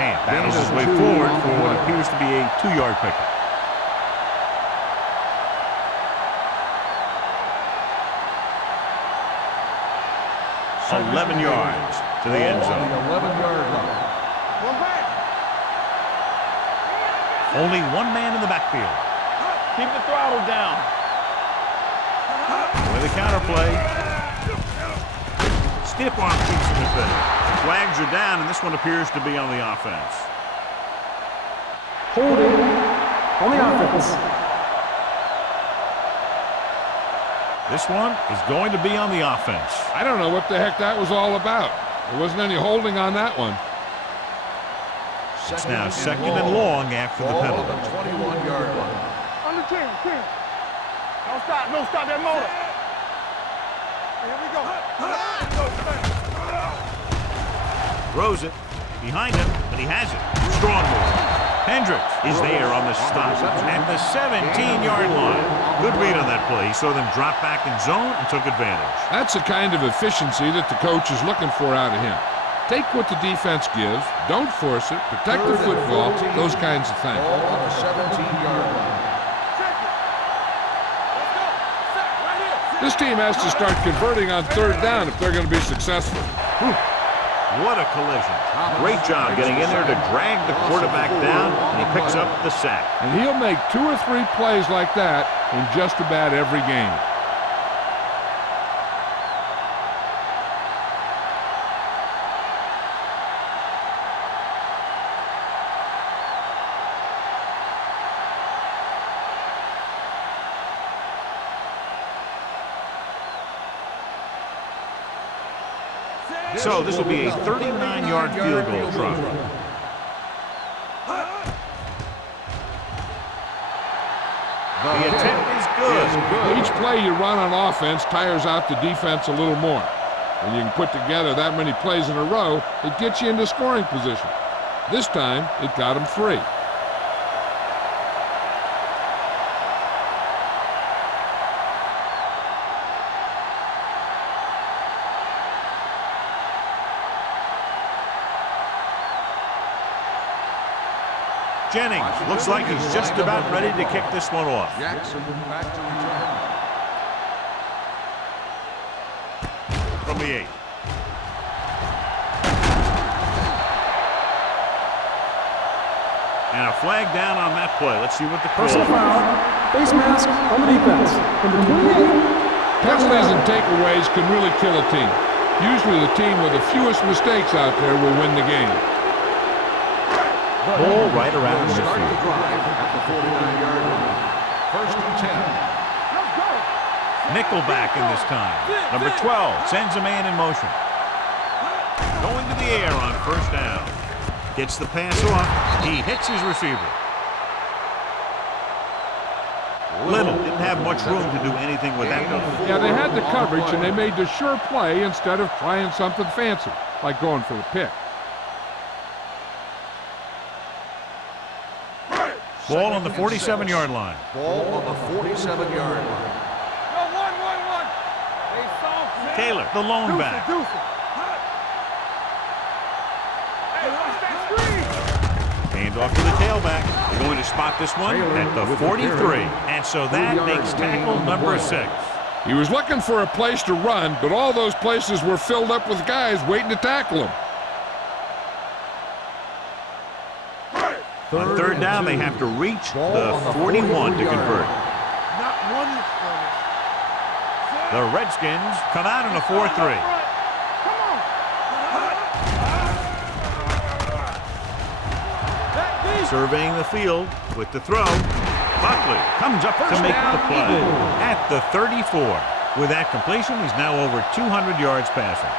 Ham battles his way forward for what appears to be a 2-yard pickup. So 11 yards to the end zone. 11-yard line. One back. Only one man in the backfield. Keep the throttle down. With the counterplay. Stiff arm keeps him at bay. Flags are down, and this one appears to be on the offense. Holding on the offense. This one is going to be on the offense. I don't know what the heck that was all about. There wasn't any holding on that one. It's now second and long after the penalty. Ball on the 21-yard line. On the 10. Don't stop. Don't stop that motor. Here we go. Throws it. Behind him, but he has it. Strong move. Hendricks is there on the stop at the 17-yard line. Good read on that play. He saw them drop back in zone and took advantage. That's the kind of efficiency that the coach is looking for out of him. Take what the defense gives, don't force it, protect the football, those kinds of things. Ball on the 17-yard line. This team has to start converting on third down if they're going to be successful. What a collision. Great job getting in there to drag the quarterback down, and he picks up the sack. And he'll make 2 or 3 plays like that in just about every game. So this will be a 39-yard field goal try. The attempt is good. Each play you run on offense tires out the defense a little more. When you can put together that many plays in a row, it gets you into scoring position. This time, it got him 3. Jennings looks like he's just about ready to kick this one off. Jackson back to return. From the 8. And a flag down on that play. Let's see what the call Personal is. foul. Face mask on the defense. Number 28. Penalties and takeaways can really kill a team. Usually the team with the fewest mistakes out there will win the game. Ball right around Start the midfield. drive at the 49-yard line. First and 10. Nickelback in this time. Number 12 sends a man in motion. Going to the air on first down. Gets the pass off. He hits his receiver. Little didn't have much room to do anything with that one. Yeah, they had the coverage and they made the sure play instead of trying something fancy, like going for the pick. Ball on the 47-yard line. Ball on the 47-yard line. Go, one. Hey, soft, man. Taylor, the lone back. Deuce it. Hey, watch that screen. Hand off to the tailback. They're going to spot this one at the 43. And so that makes tackle number 6. He was looking for a place to run, but all those places were filled up with guys waiting to tackle him. On third down, they have to reach the 41 to convert. Not one finish. The Redskins come out in a 4-3. Come on. Surveying the field with the throw. Buckley comes up to make the play at the 34. With that completion, he's now over 200 yards passing.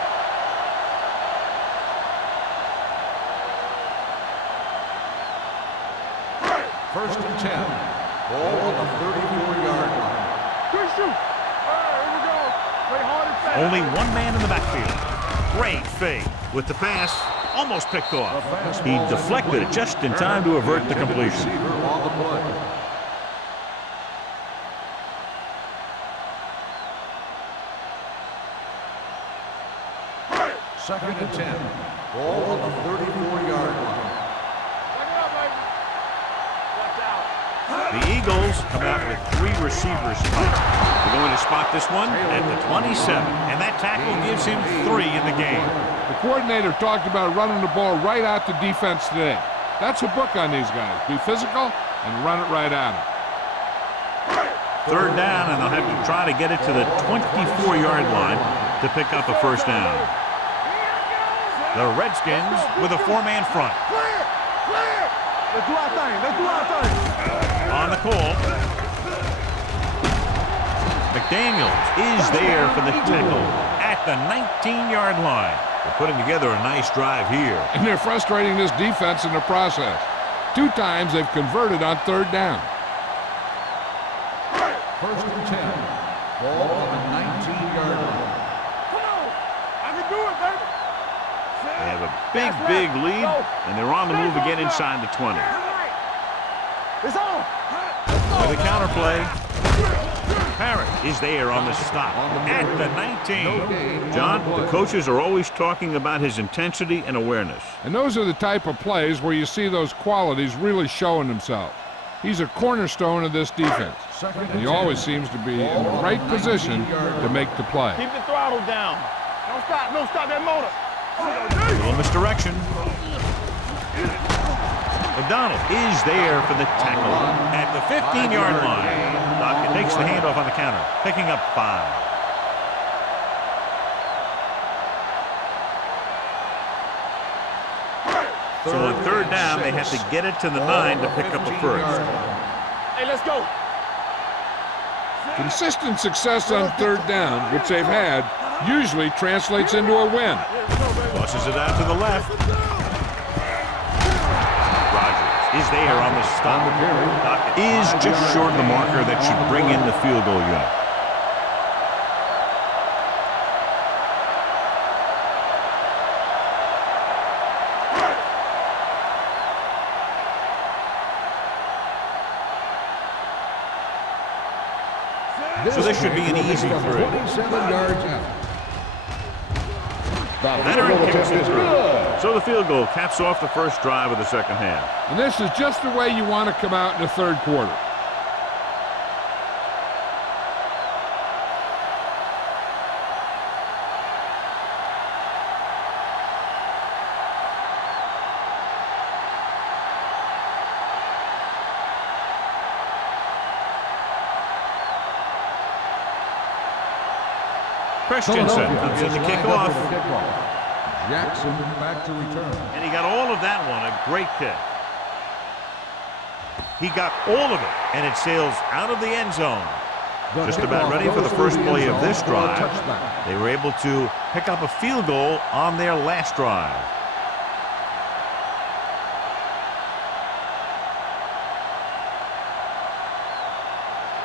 and 10. Ball on the 34-yard line. Good shoot. All right, here we go. Play hard and fast. Only one man in the backfield. Great fake with the pass. Almost picked off. He deflected it just in time to avert the completion. Receiver on the play. Second and 10. Ball on the 34-yard line. Check it out, baby. That's out. The Eagles come out with 3 receivers spot. They're going to spot this one at the 27, and that tackle gives him 3 in the game. The coordinator talked about running the ball right at the defense today. That's a book on these guys. Be physical and run it right at them. Third down, and they'll have to try to get it to the 24-yard line to pick up a first down. The Redskins with a 4-man front. Clear! Clear! Let's do our thing. Let's do our thing. On the call, McDaniels is there for the tackle at the 19-yard line. They're putting together a nice drive here. And they're frustrating this defense in the process. 2 times they've converted on third down. First and 10. Ball on the 19-yard line. Come on. I can do it, baby. They have a big lead, and they're on the move again inside the 20. It's on. With a counterplay, Parrott is there on the stop at the 19. John, the coaches are always talking about his intensity and awareness. And those are the type of plays where you see those qualities really showing themselves. He's a cornerstone of this defense, and he always seems to be in the right position to make the play. Keep the throttle down. Don't stop. Don't stop that motor. A little misdirection. McDonald is there for the tackle at the 15-yard line. Dockett takes the handoff on the counter, picking up 5. So on third down, they have to get it to the 9 to pick up a first. Hey, let's go. Consistent success on third down, which they've had, usually translates into a win. Tosses it out to the left. Rogers is there on the stop. Dockett is just short of the marker that should bring in the field goal unit. So this should be an easy 3. 27 yards out. Veteran kicks it through. So the field goal caps off the first drive of the second half. And this is just the way you want to come out in the third quarter. Christensen comes in to kick off. Jackson back to return. And he got all of that one, a great kick. He got all of it, and it sails out of the end zone. Just about ready for the first play of this drive. They were able to pick up a field goal on their last drive.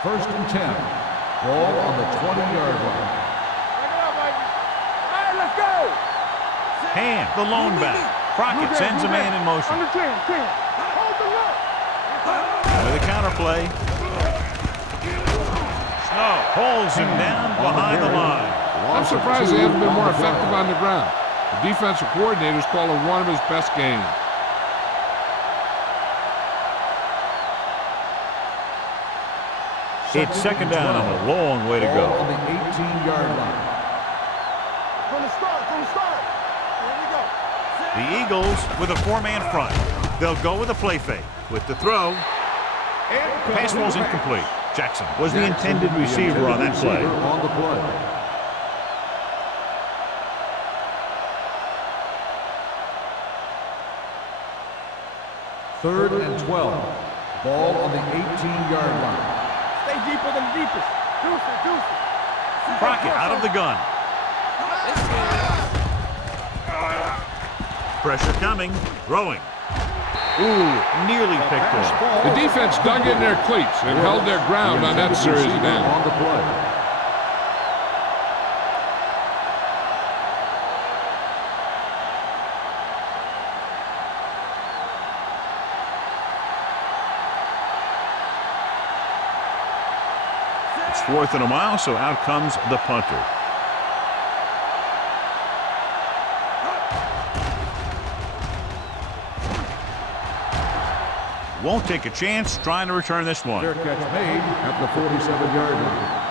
First and 10. Ball on the 20-yard line. Hand, the lone back. Crockett sends a man in motion. Under 10. Hold the look. With a counterplay. Snow holds him down behind the line. I'm surprised they haven't been more effective on the ground. The defensive coordinator's calling one of his best games. It's second down and a long way to go. On the 18-yard line. From the start. Here we go. The Eagles with a 4-man front. They'll go with a play fake. With the throw, pass ball's incomplete. Jackson was the intended receiver on that play. On the play. Third and 12. Ball on the 18-yard line. Stay deeper than the deepest. Deuce it. Crockett out of the gun. Pressure coming. Throwing. Ooh, nearly picked off. The defense dug in their cleats and held their ground on that series down. On the play. It's 4th and a mile, so out comes the punter. Won't take a chance trying to return this one. Fair catch made at the 47-yard line.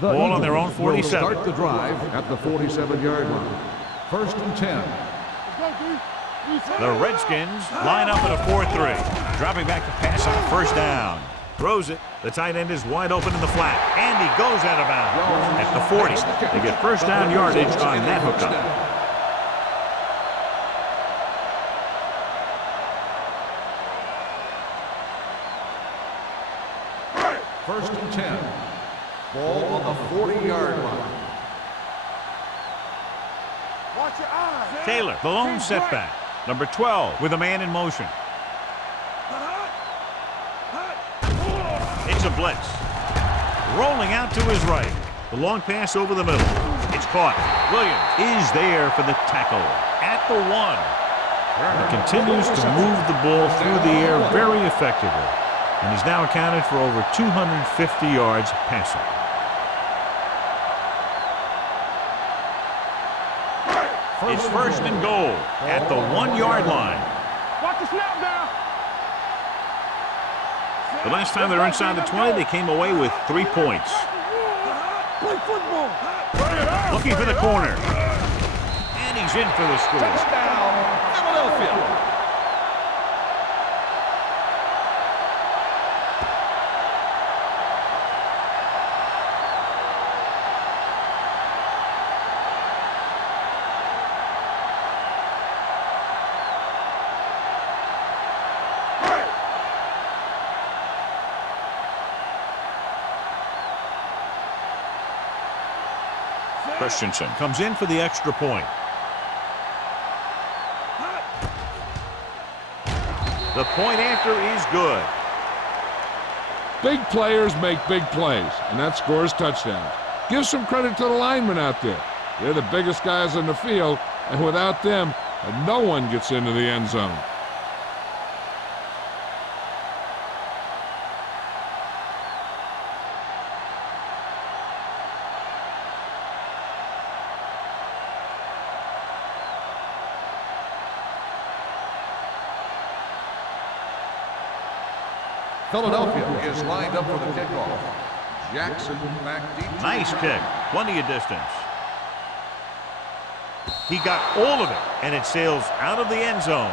Ball on their own 47. Will start the drive at the 47-yard line. 1st and 10. The Redskins line up at a 4-3. Dropping back to pass on 1st down. Throws it. The tight end is wide open in the flat. And he goes out of bounds at the 40. They get 1st down yardage on that hookup. 1st and 10. Ball on the 40-yard line. Watch your eyes. Taylor, the lone setback. Number 12 with a man in motion. It's a blitz. Rolling out to his right. The long pass over the middle. It's caught. Williams is there for the tackle at the 1. He continues to move the ball through the air very effectively. And he's now accounted for over 250 yards passing. It's 1st and goal at the 1-yard line. Watch the snap now. The last time they were inside the 20, they came away with 3 points. Play football. Looking for the corner. And he's in for the score. Touchdown, Philadelphia. Christensen comes in for the extra point. The point after is good. Big players make big plays, and that scores touchdowns. Give some credit to the linemen out there. They're the biggest guys on the field, and without them, no one gets into the end zone. Philadelphia is lined up for the kickoff. Jackson back deep. Nice kick. Plenty of distance. He got all of it, and it sails out of the end zone.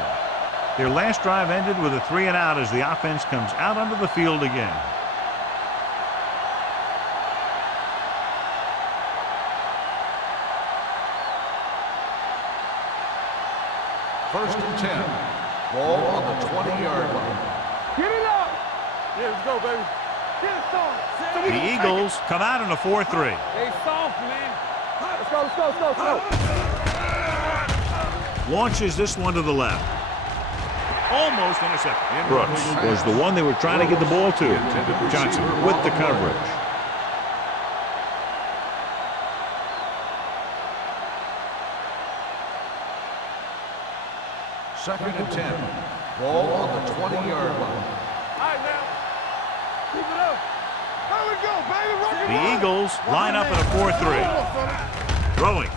Their last drive ended with a 3-and-out as the offense comes out onto the field again. First and 10. Ball on the 20-yard line. Get it up. Yeah, let's go, baby. Get it soft. So we The can Eagles come out in a 4-3. Hey, soft, man. Let's go, let's go, let's go, let's go. Launches this one to the left. Almost intercepted. Brooks was the one they were trying to get the ball to. Johnson with the coverage. Second and 10. Ball on the 20-yard line. All right, now. Keep it up. There we go, baby. Rock and The roll. Eagles line up in a 4-3. Throwing.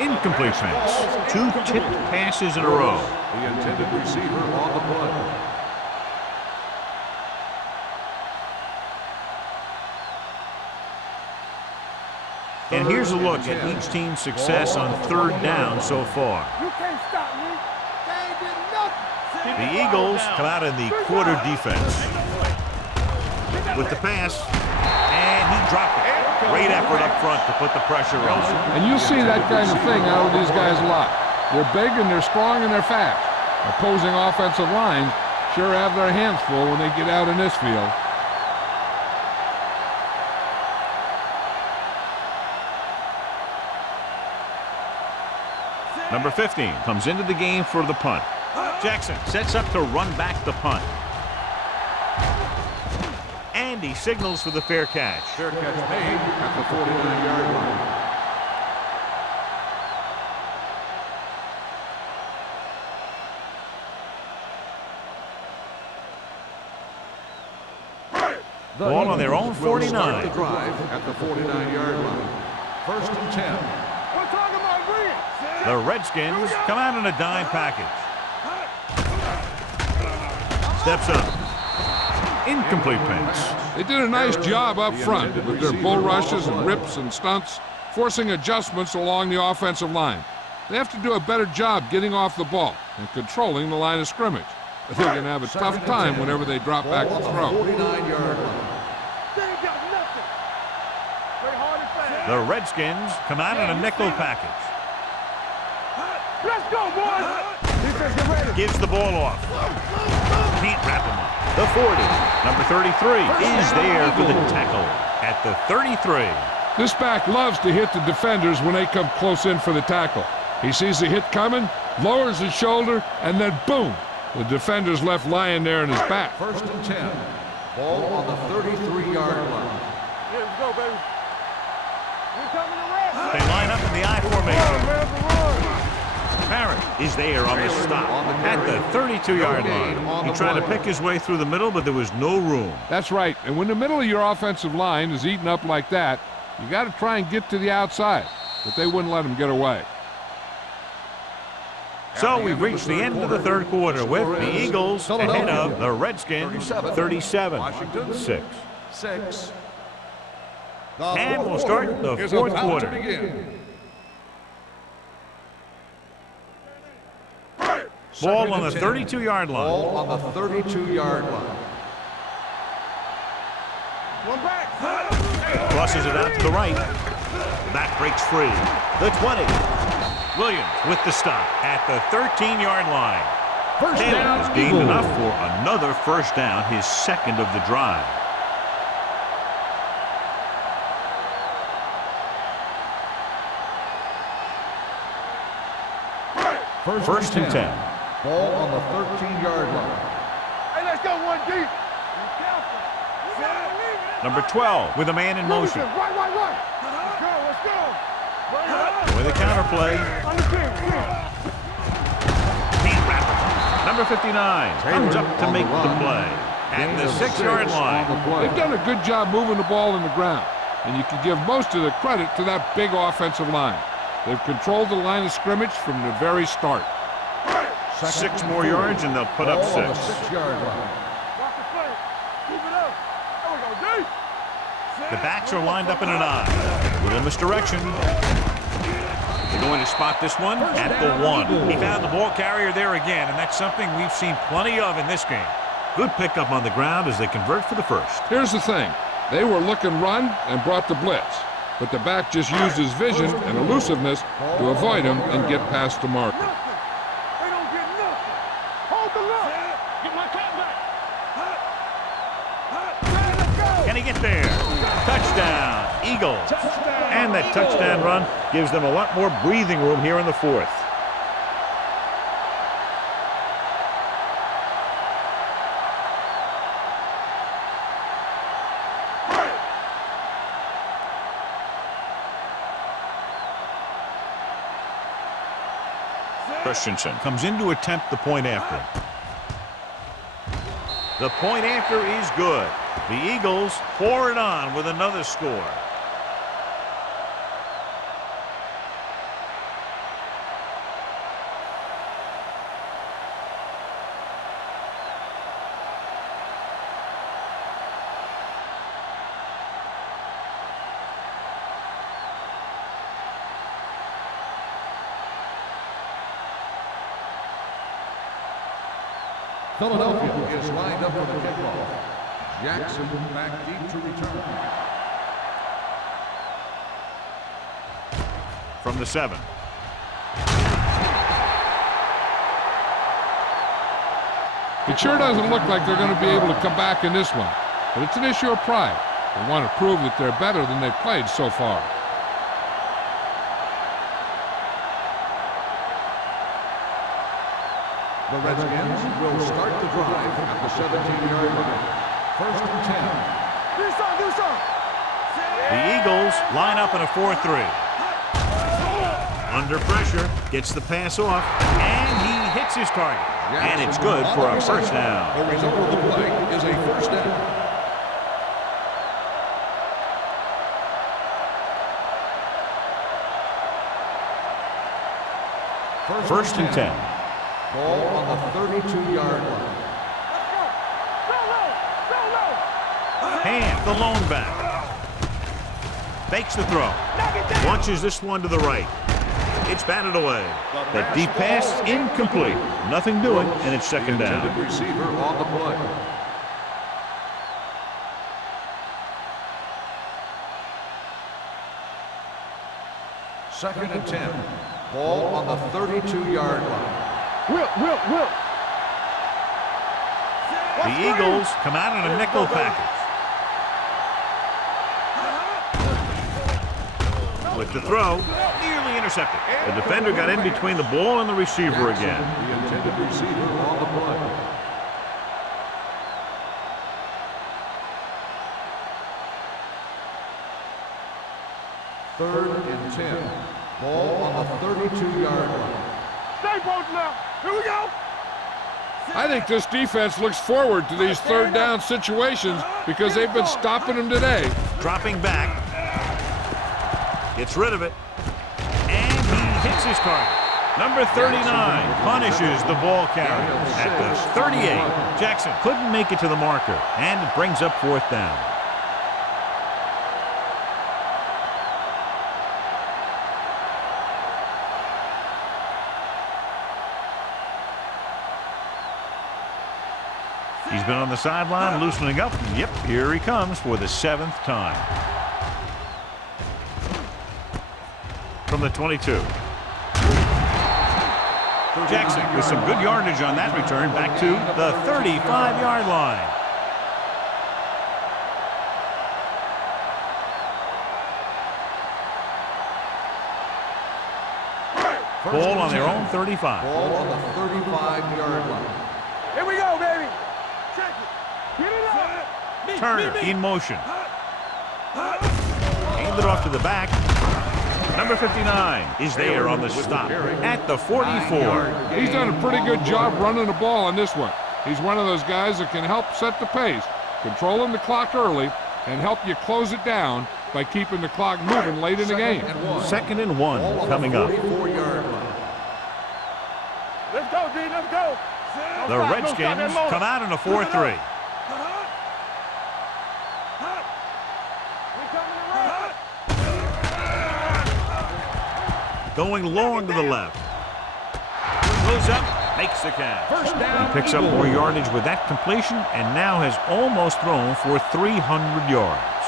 Incomplete pass. 2 tipped passes in a row. The intended receiver on the play. And here's a look at each team's success on 3rd down so far. You can't stop me. They ain't did nothing. The Eagles come out in the quarter defense. With the pass, and he dropped it. Great effort up front to put the pressure on. And you see that kind of thing out of these guys a lot. They're big and they're strong and they're fast. Opposing offensive lines sure have their hands full when they get out in this field. Number 15 comes into the game for the punt. Jackson sets up to run back the punt. And he signals for the fair catch. Fair catch made at the 49-yard line. Ball on their own 49. Start the drive at the 49-yard line. 1st and 10. We're talking about bringing. The Redskins come out in a dime package. Steps up. Incomplete pass. They did a nice job up front with their bull rushes and rips and stunts, forcing adjustments along the offensive line. They have to do a better job getting off the ball and controlling the line of scrimmage. They're going to have a tough time whenever they drop back to throw. 49-yard line. They ain't got nothing. Play hard and fast. The Redskins come out in a nickel package. Let's go, boys. Defense get ready. Gives the ball off. Can't wrap him up. The 40. Number 33 is there for the tackle at the 33. This back loves to hit the defenders when they come close in for the tackle. He sees the hit coming, lowers his shoulder, and then boom, the defender's left lying there in his back. 1st and 10. Ball on the 33-yard line. Yeah, let's go, baby. We coming to rest. They line up in the I formation. Man, run. Barrett is there on the stop at the 32-yard line. He tried to pick his way through the middle, but there was no room. That's right, and when the middle of your offensive line is eaten up like that, you got to try and get to the outside, but they wouldn't let him get away. So we've reached the end of the third quarter with the Eagles ahead of the Redskins 37-6. 6. And we'll start the fourth quarter. Ball on the 32-yard line. Ball on the 32-yard line. One back. Crosses it out to the right. The back breaks free. The 20. Williams with the stop at the 13-yard line. Taylor has gained enough for another first down, his second of the drive. First and 10. Ball on the 13-yard line. Hey, let's go one deep. Number 12 with a man in motion. Right. Let's go. With a counterplay. Can't wrap it. Number 59 comes up to make the play at the 6-yard line. They've done a good job moving the ball in the ground, and you can give most of the credit to that big offensive line. They've controlled the line of scrimmage from the very start. 6 more yards and they'll put up 6. Ball on the 6-yard line. Keep it up. There we go, deep. The backs are lined up in an I. Little misdirection. They're going to spot this one at the 1. He found the ball carrier there again, and that's something we've seen plenty of in this game. Good pickup on the ground as they convert for the first. Here's the thing. They were looking run and brought the blitz, but the back just used his vision and elusiveness to avoid him and get past the marker. They don't get nothing. Hold the look. Get my cat back. Can he get there? Touchdown, Eagles. And that touchdown run gives them a lot more breathing room here in the fourth. Christensen comes in to attempt the point after. The point after is good. The Eagles pour it on with another score. Philadelphia is lined up for the kickoff. Jackson back deep to return. From the 7. It sure doesn't look like they're going to be able to come back in this one, but it's an issue of pride. They want to prove that they're better than they've played so far. The Redskins will start the drive at the 17-yard line. 1st and 10. Do something. The Eagles line up in a 4-3. Under pressure, gets the pass off, and he hits his target. And it's good for a first down. The result of the play is a first down. First and 10. Ball on the 32-yard line. Hand, the lone back. Fakes the throw. Launches this one to the right. It's batted away. That deep pass, incomplete. Nothing doing, and it's second down. The receiver on the play. Second and 10. Ball on the 32-yard line. Will. The Eagles come out in a nickel package. With the throw, nearly intercepted. The defender got in between the ball and the receiver again. The intended receiver on the play. Third and 10. Ball on the 32-yard line. Stay both now. Here we go. I think this defense looks forward to these third down situations because they've been stopping them today. Dropping back. Gets rid of it. And he hits his target. Number 39 punishes the ball carrier at the 38. Jackson couldn't make it to the marker, and it brings up fourth down. He's been on the sideline loosening up. Yep, here he comes for the 7th time. From the 22. Jackson with some good yardage on that return back to the 35-yard line. Ball on their own 35. Ball on the 35-yard line. Here we go, baby. Check it. Get it up. Turner in motion. Aimed it off to the back. Number 59 is there on the stop at the 44. He's done a pretty good job running the ball on this one. He's one of those guys that can help set the pace, controlling the clock early, and help you close it down by keeping the clock moving late in the game. 2nd and 1 coming up. Let's go, D. Let's go. The Redskins come out in a 4-3. Going long to the left. Goes up, makes the catch. First down. He picks up more yardage with that completion and now has almost thrown for 300 yards.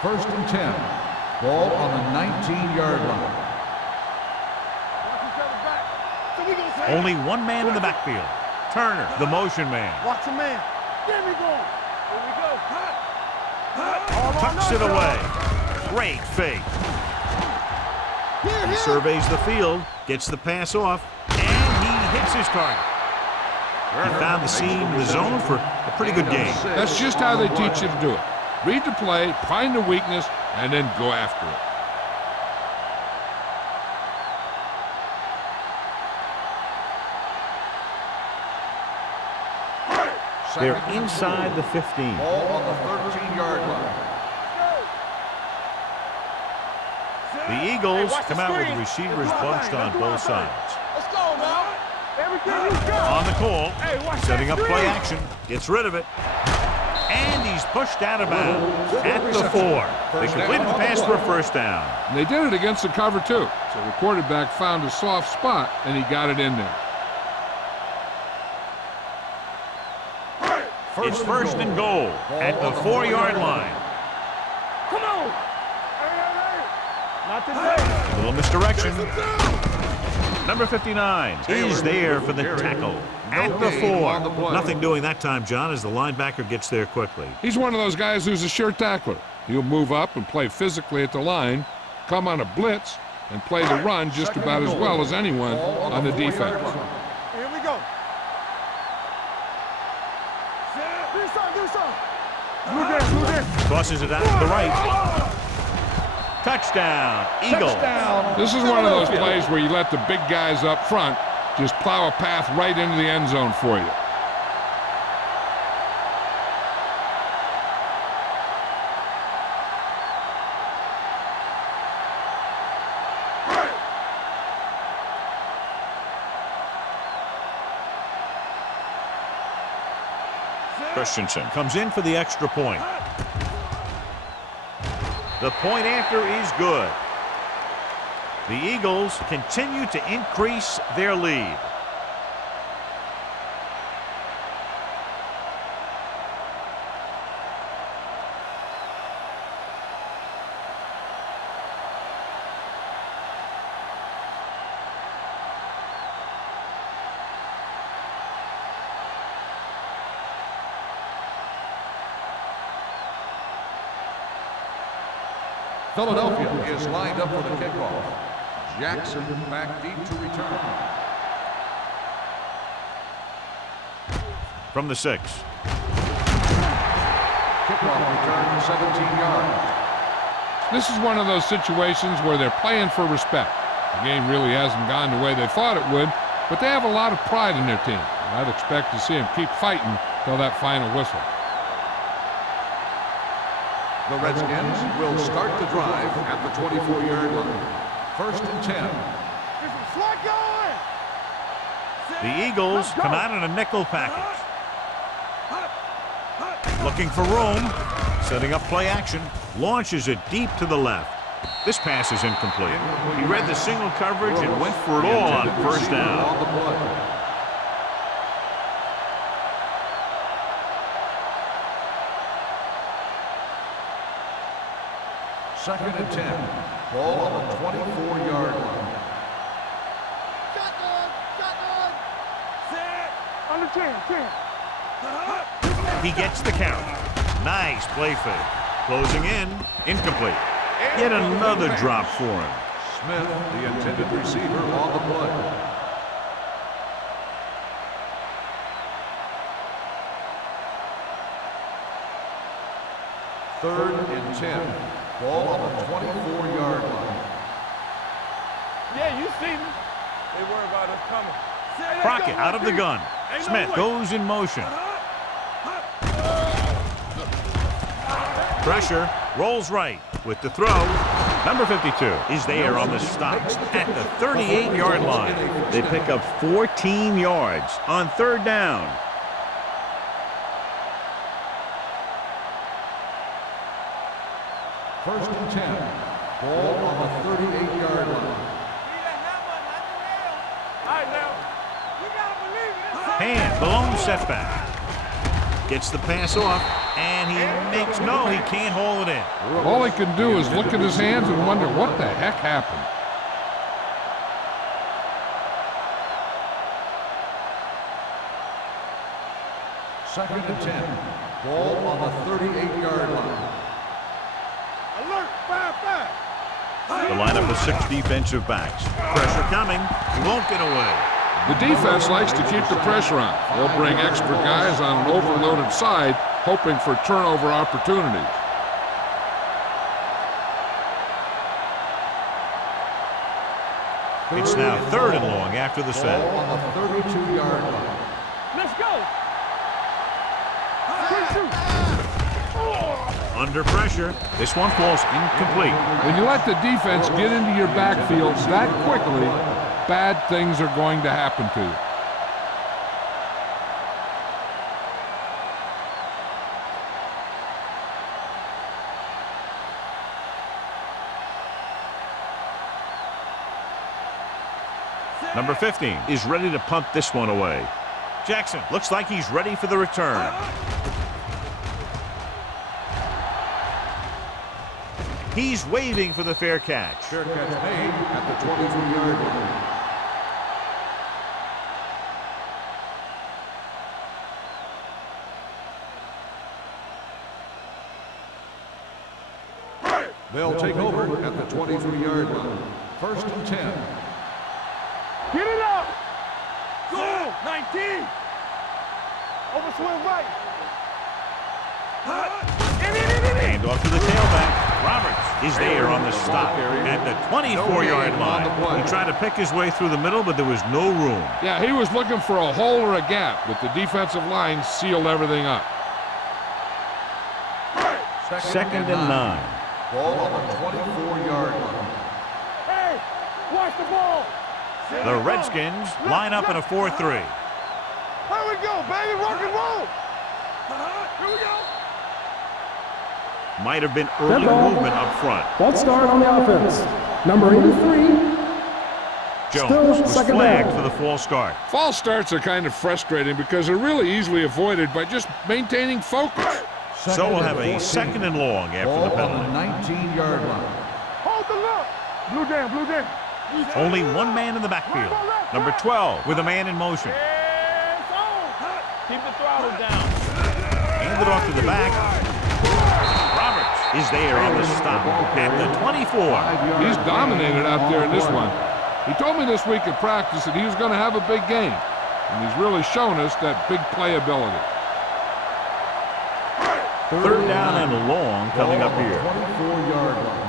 First and 10. Ball on the 19-yard line. Only one man in the backfield. Turner, the motion man. Watch a man. There we go. Here we go. Tucks it away. Great fake. He surveys the field, gets the pass off, and he hits his target. He found the seam in the zone for a pretty good game. That's just how they teach you to do it. Read the play, find the weakness, and then go after it. They're inside the 15. Ball on the 13-yard line. The Eagles come out with receivers bunched on both sides. Let's go now. Everything you got. On the call, Hey, setting up play action, gets rid of it, and he's pushed out of bounds at the 4. They completed the pass for a first down. And they did it against the cover, too. So the quarterback found a soft spot, and he got it in there. It's first and goal at the 4-yard line. Come on. Hey. Not today. A little misdirection. Number 59 is there for the tackle at the 4. Nothing doing that time, John, as the linebacker gets there quickly. He's one of those guys who's a sure tackler. He'll move up and play physically at the line, come on a blitz and play the run just about as well as anyone on the defense. Here we go. Do something. Do this. Tosses it out to the right. Touchdown, Eagles. This is one of those plays where you let the big guys up front just plow a path right into the end zone for you. Christensen comes in for the extra point. The point after is good. The Eagles continue to increase their lead. Philadelphia is lined up for the kickoff. Jackson back deep to return. From the 6. Kickoff return 17 yards. This is one of those situations where they're playing for respect. The game really hasn't gone the way they thought it would, but they have a lot of pride in their team. I'd expect to see them keep fighting till that final whistle. The Redskins will start the drive at the 24-yard line. 1st and 10. The Eagles come out in a nickel package. Looking for room. Setting up play action. Launches it deep to the left. This pass is incomplete. He read the single coverage and went for it all on 1st down. 2nd and 10. Ball on the 24-yard line. Under 10. He gets the count. Nice play fake. Closing in. Incomplete. Yet another drop for him. Smith, the intended receiver, on the play. Third and 10. Ball on the 24-yard line. Yeah, you see me. They worry about us coming. Crockett out of the gun. Smith goes in motion. Pressure, rolls right with the throw. Number 52 is there on the stop at the 38-yard line. They pick up 14 yards on 3rd down. First and 10. Ball on the 38-yard line. Hand, the lone setback. Gets the pass off, and he makes no, he can't hold it in. All he can do is look at his hands and wonder what the heck happened. Second and 10. Ball on the 38-yard line. Alert, 5. The lineup of 6 defensive backs. Pressure coming. He won't get away. The defense likes to keep the pressure on. They'll bring extra guys on an overloaded side, hoping for turnover opportunities. It's now 3rd and long after the set. Ball on the 32-yard line. Let's go. Under pressure, this one falls incomplete. When you let the defense get into your backfield that quickly, bad things are going to happen to you. Number 15 is ready to punt this one away. Jackson looks like he's ready for the return. He's waving for the fair catch. Fair catch made at the 23-yard line. They'll take over at the 23-yard line. 1st and 10. Get it up! Go! 19! Over swing right. Hand off to the tailback. Roberts is there on the stop at the 24-yard line. He tried to pick his way through the middle, but there was no room. Yeah, he was looking for a hole or a gap, but the defensive line sealed everything up. 2nd and 9. Ball on the 24-yard line. Hey, watch the ball. The Redskins line up in a 4-3. Here we go, baby, rock and roll. Here we go. Might have been early movement up front. False start on the offense. Number 83. Jones was second flagged down. for the false start. False starts are kind of frustrating because they're really easily avoided by just maintaining focus. So we'll have a 2nd and long after the Ball on the penalty. 19-yard line. Hold the look. Blue down, blue down. Only one man in the backfield. Number 12 with a man in motion. Hands on. Keep the throttle down. Handed off to the back. Roberts is there on the stop at the 24. He's dominated out there in this one. He told me this week at practice that he was going to have a big game, and he's really shown us that big playability. 3rd down and long coming up here. 24-yard line.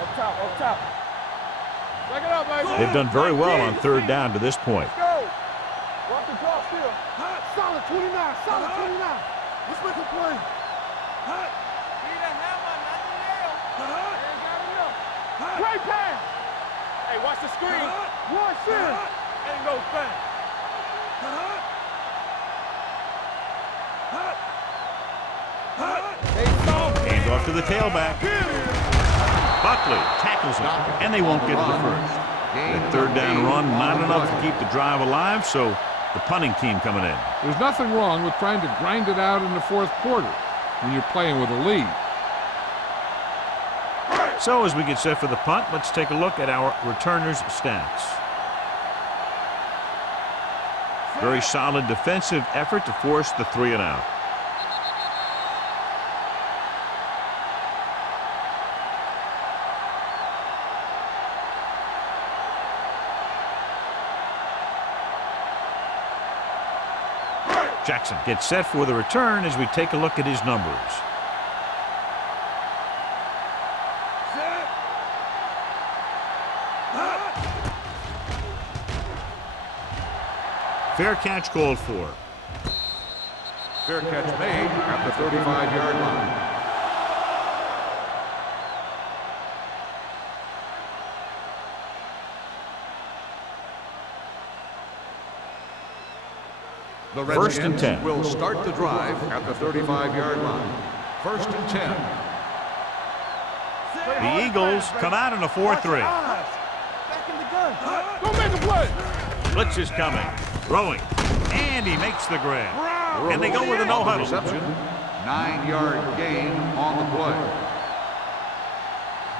Up top, up top. Back it up, baby. They've done very well on 3rd down to this point. Let's go. Watch the drop still. Solid 29, solid 29. Let's make a play. Need a hammer, not the nail. Ain't got enough. Great pass. Hey, watch the screen. One sin. Ain't no thing. Hand off to the tailback. Buckley tackles him, and they won't get to the first. That 3rd down run, not enough to keep the drive alive, so the punting team coming in. There's nothing wrong with trying to grind it out in the 4th quarter when you're playing with a lead. So as we get set for the punt, let's take a look at our returners' stats. Very solid defensive effort to force the 3 and out. Jackson gets set for the return as we take a look at his numbers. Fair catch called for. Fair catch made at the 35-yard line. The 1st and Redskins 10. will start the drive at the 35-yard line. 1st and 10. The Eagles come out in a 4-3. Back in the gun. Go make a play. Blitz is coming. Throwing. And he makes the grab. And they go with a no huddle. Reception. 9-yard gain on the play.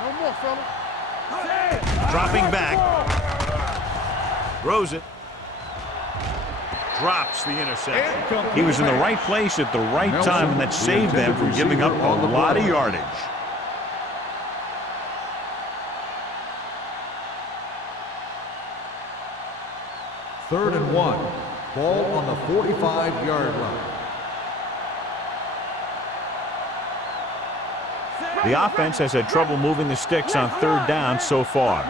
No more, fella. Dropping back. Throws it. Drops the interception. He was in the right place at the right time, and that saved them from giving up a lot of yardage. Third and 1. Ball on the 45-yard line. The offense has had trouble moving the sticks on 3rd down so far.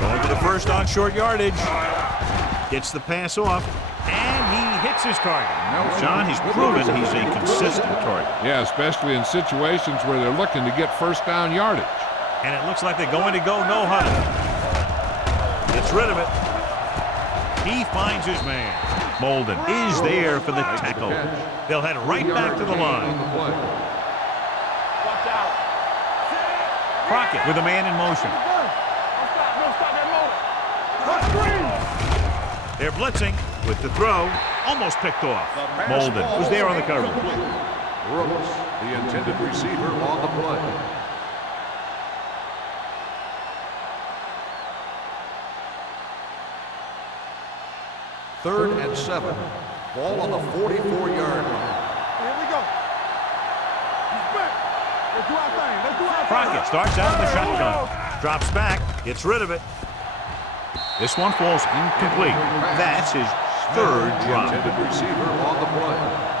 Going to the first on short yardage. Gets the pass off, and he hits his target. John, he's proven he's a consistent target. Yeah, especially in situations where they're looking to get 1st down yardage. And it looks like they're going to go no huddle. Gets rid of it. He finds his man. Molden is there for the tackle. They'll head right back to the line. Watch out. Crockett with a man in motion. Don't stop that motor. They're blitzing with the throw. Almost picked off. Molden was there on the cover. Brooks, the intended receiver, on the play. Third and 7. Ball on the 44-yard line. Here we go. He's back. Let's do our thing. Let's do our thing. Crockett starts out in the shotgun. Drops back, gets rid of it. This one falls incomplete. That's his third drop. Intended receiver on the play.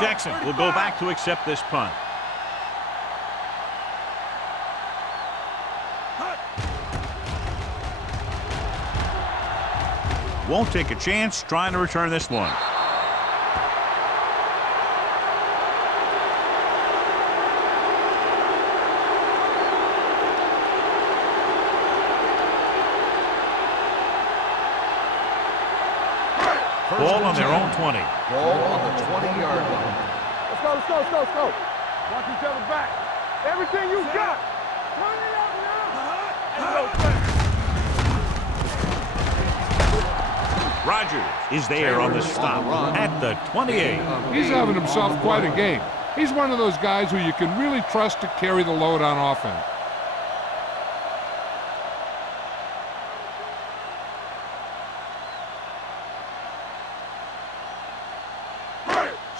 Jackson will go back to accept this punt. Won't take a chance trying to return this one. Ball on their own 20. Ball on the 20-yard line. Let's go, let's go, let's go, let's go. Watch each other back. Everything you got. Turn it up now. And go back. Rodgers is there on the stop at the 28. He's having himself quite a game. He's one of those guys who you can really trust to carry the load on offense.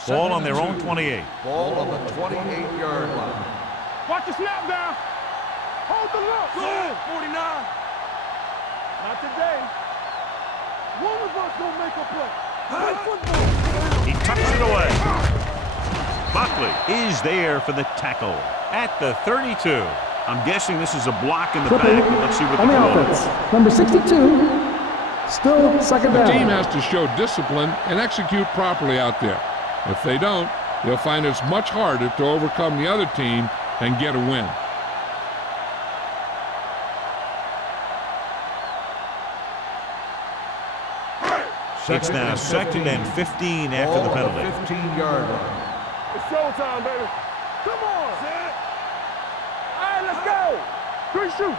Ball on their own 28. Ball on the 28-yard line. Watch the snap down. Hold the look. Good. 49. Not today. One of us gonna make a play. Play football. He tucks it away. Buckley is there for the tackle at the 32. I'm guessing this is a block in the back. Let's see what On the the call offense, is. number 62, still second The down. team has to show discipline and execute properly out there. If they don't, they'll find it's much harder to overcome the other team and get a win. It's now second and 15 after the Ball on penalty. 15-yard line. It's showtime, baby. Come on. All right, let's go. Three shoot.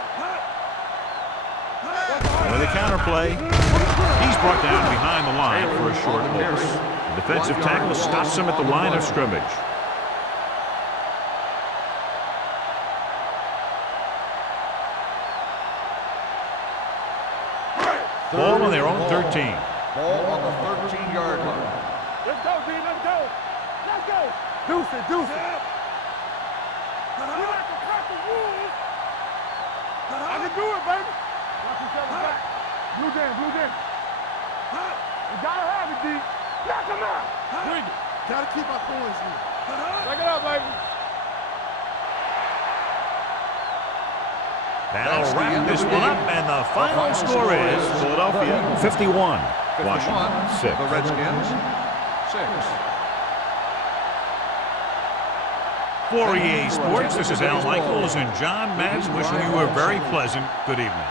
And with a counter play, he's brought down behind the line for a short loss. The defensive tackle stops him at the line of scrimmage. Ball on their own 13. Ball on the 13-yard line. Let's go, D. Let's go. Let's go. Deuce it, deuce it. We like to crack the rules. I can do it, baby. Watch each other back. Blue jam, blue jam. You gotta have it, D. Knock him out. Bring it. Gotta keep our points here. Check it out, baby. That'll wrap this one up, and the final score is Philadelphia 51, Washington 6. The Redskins, 6. For EA Sports, this is Al Michaels and John Madden wishing you a very pleasant good evening.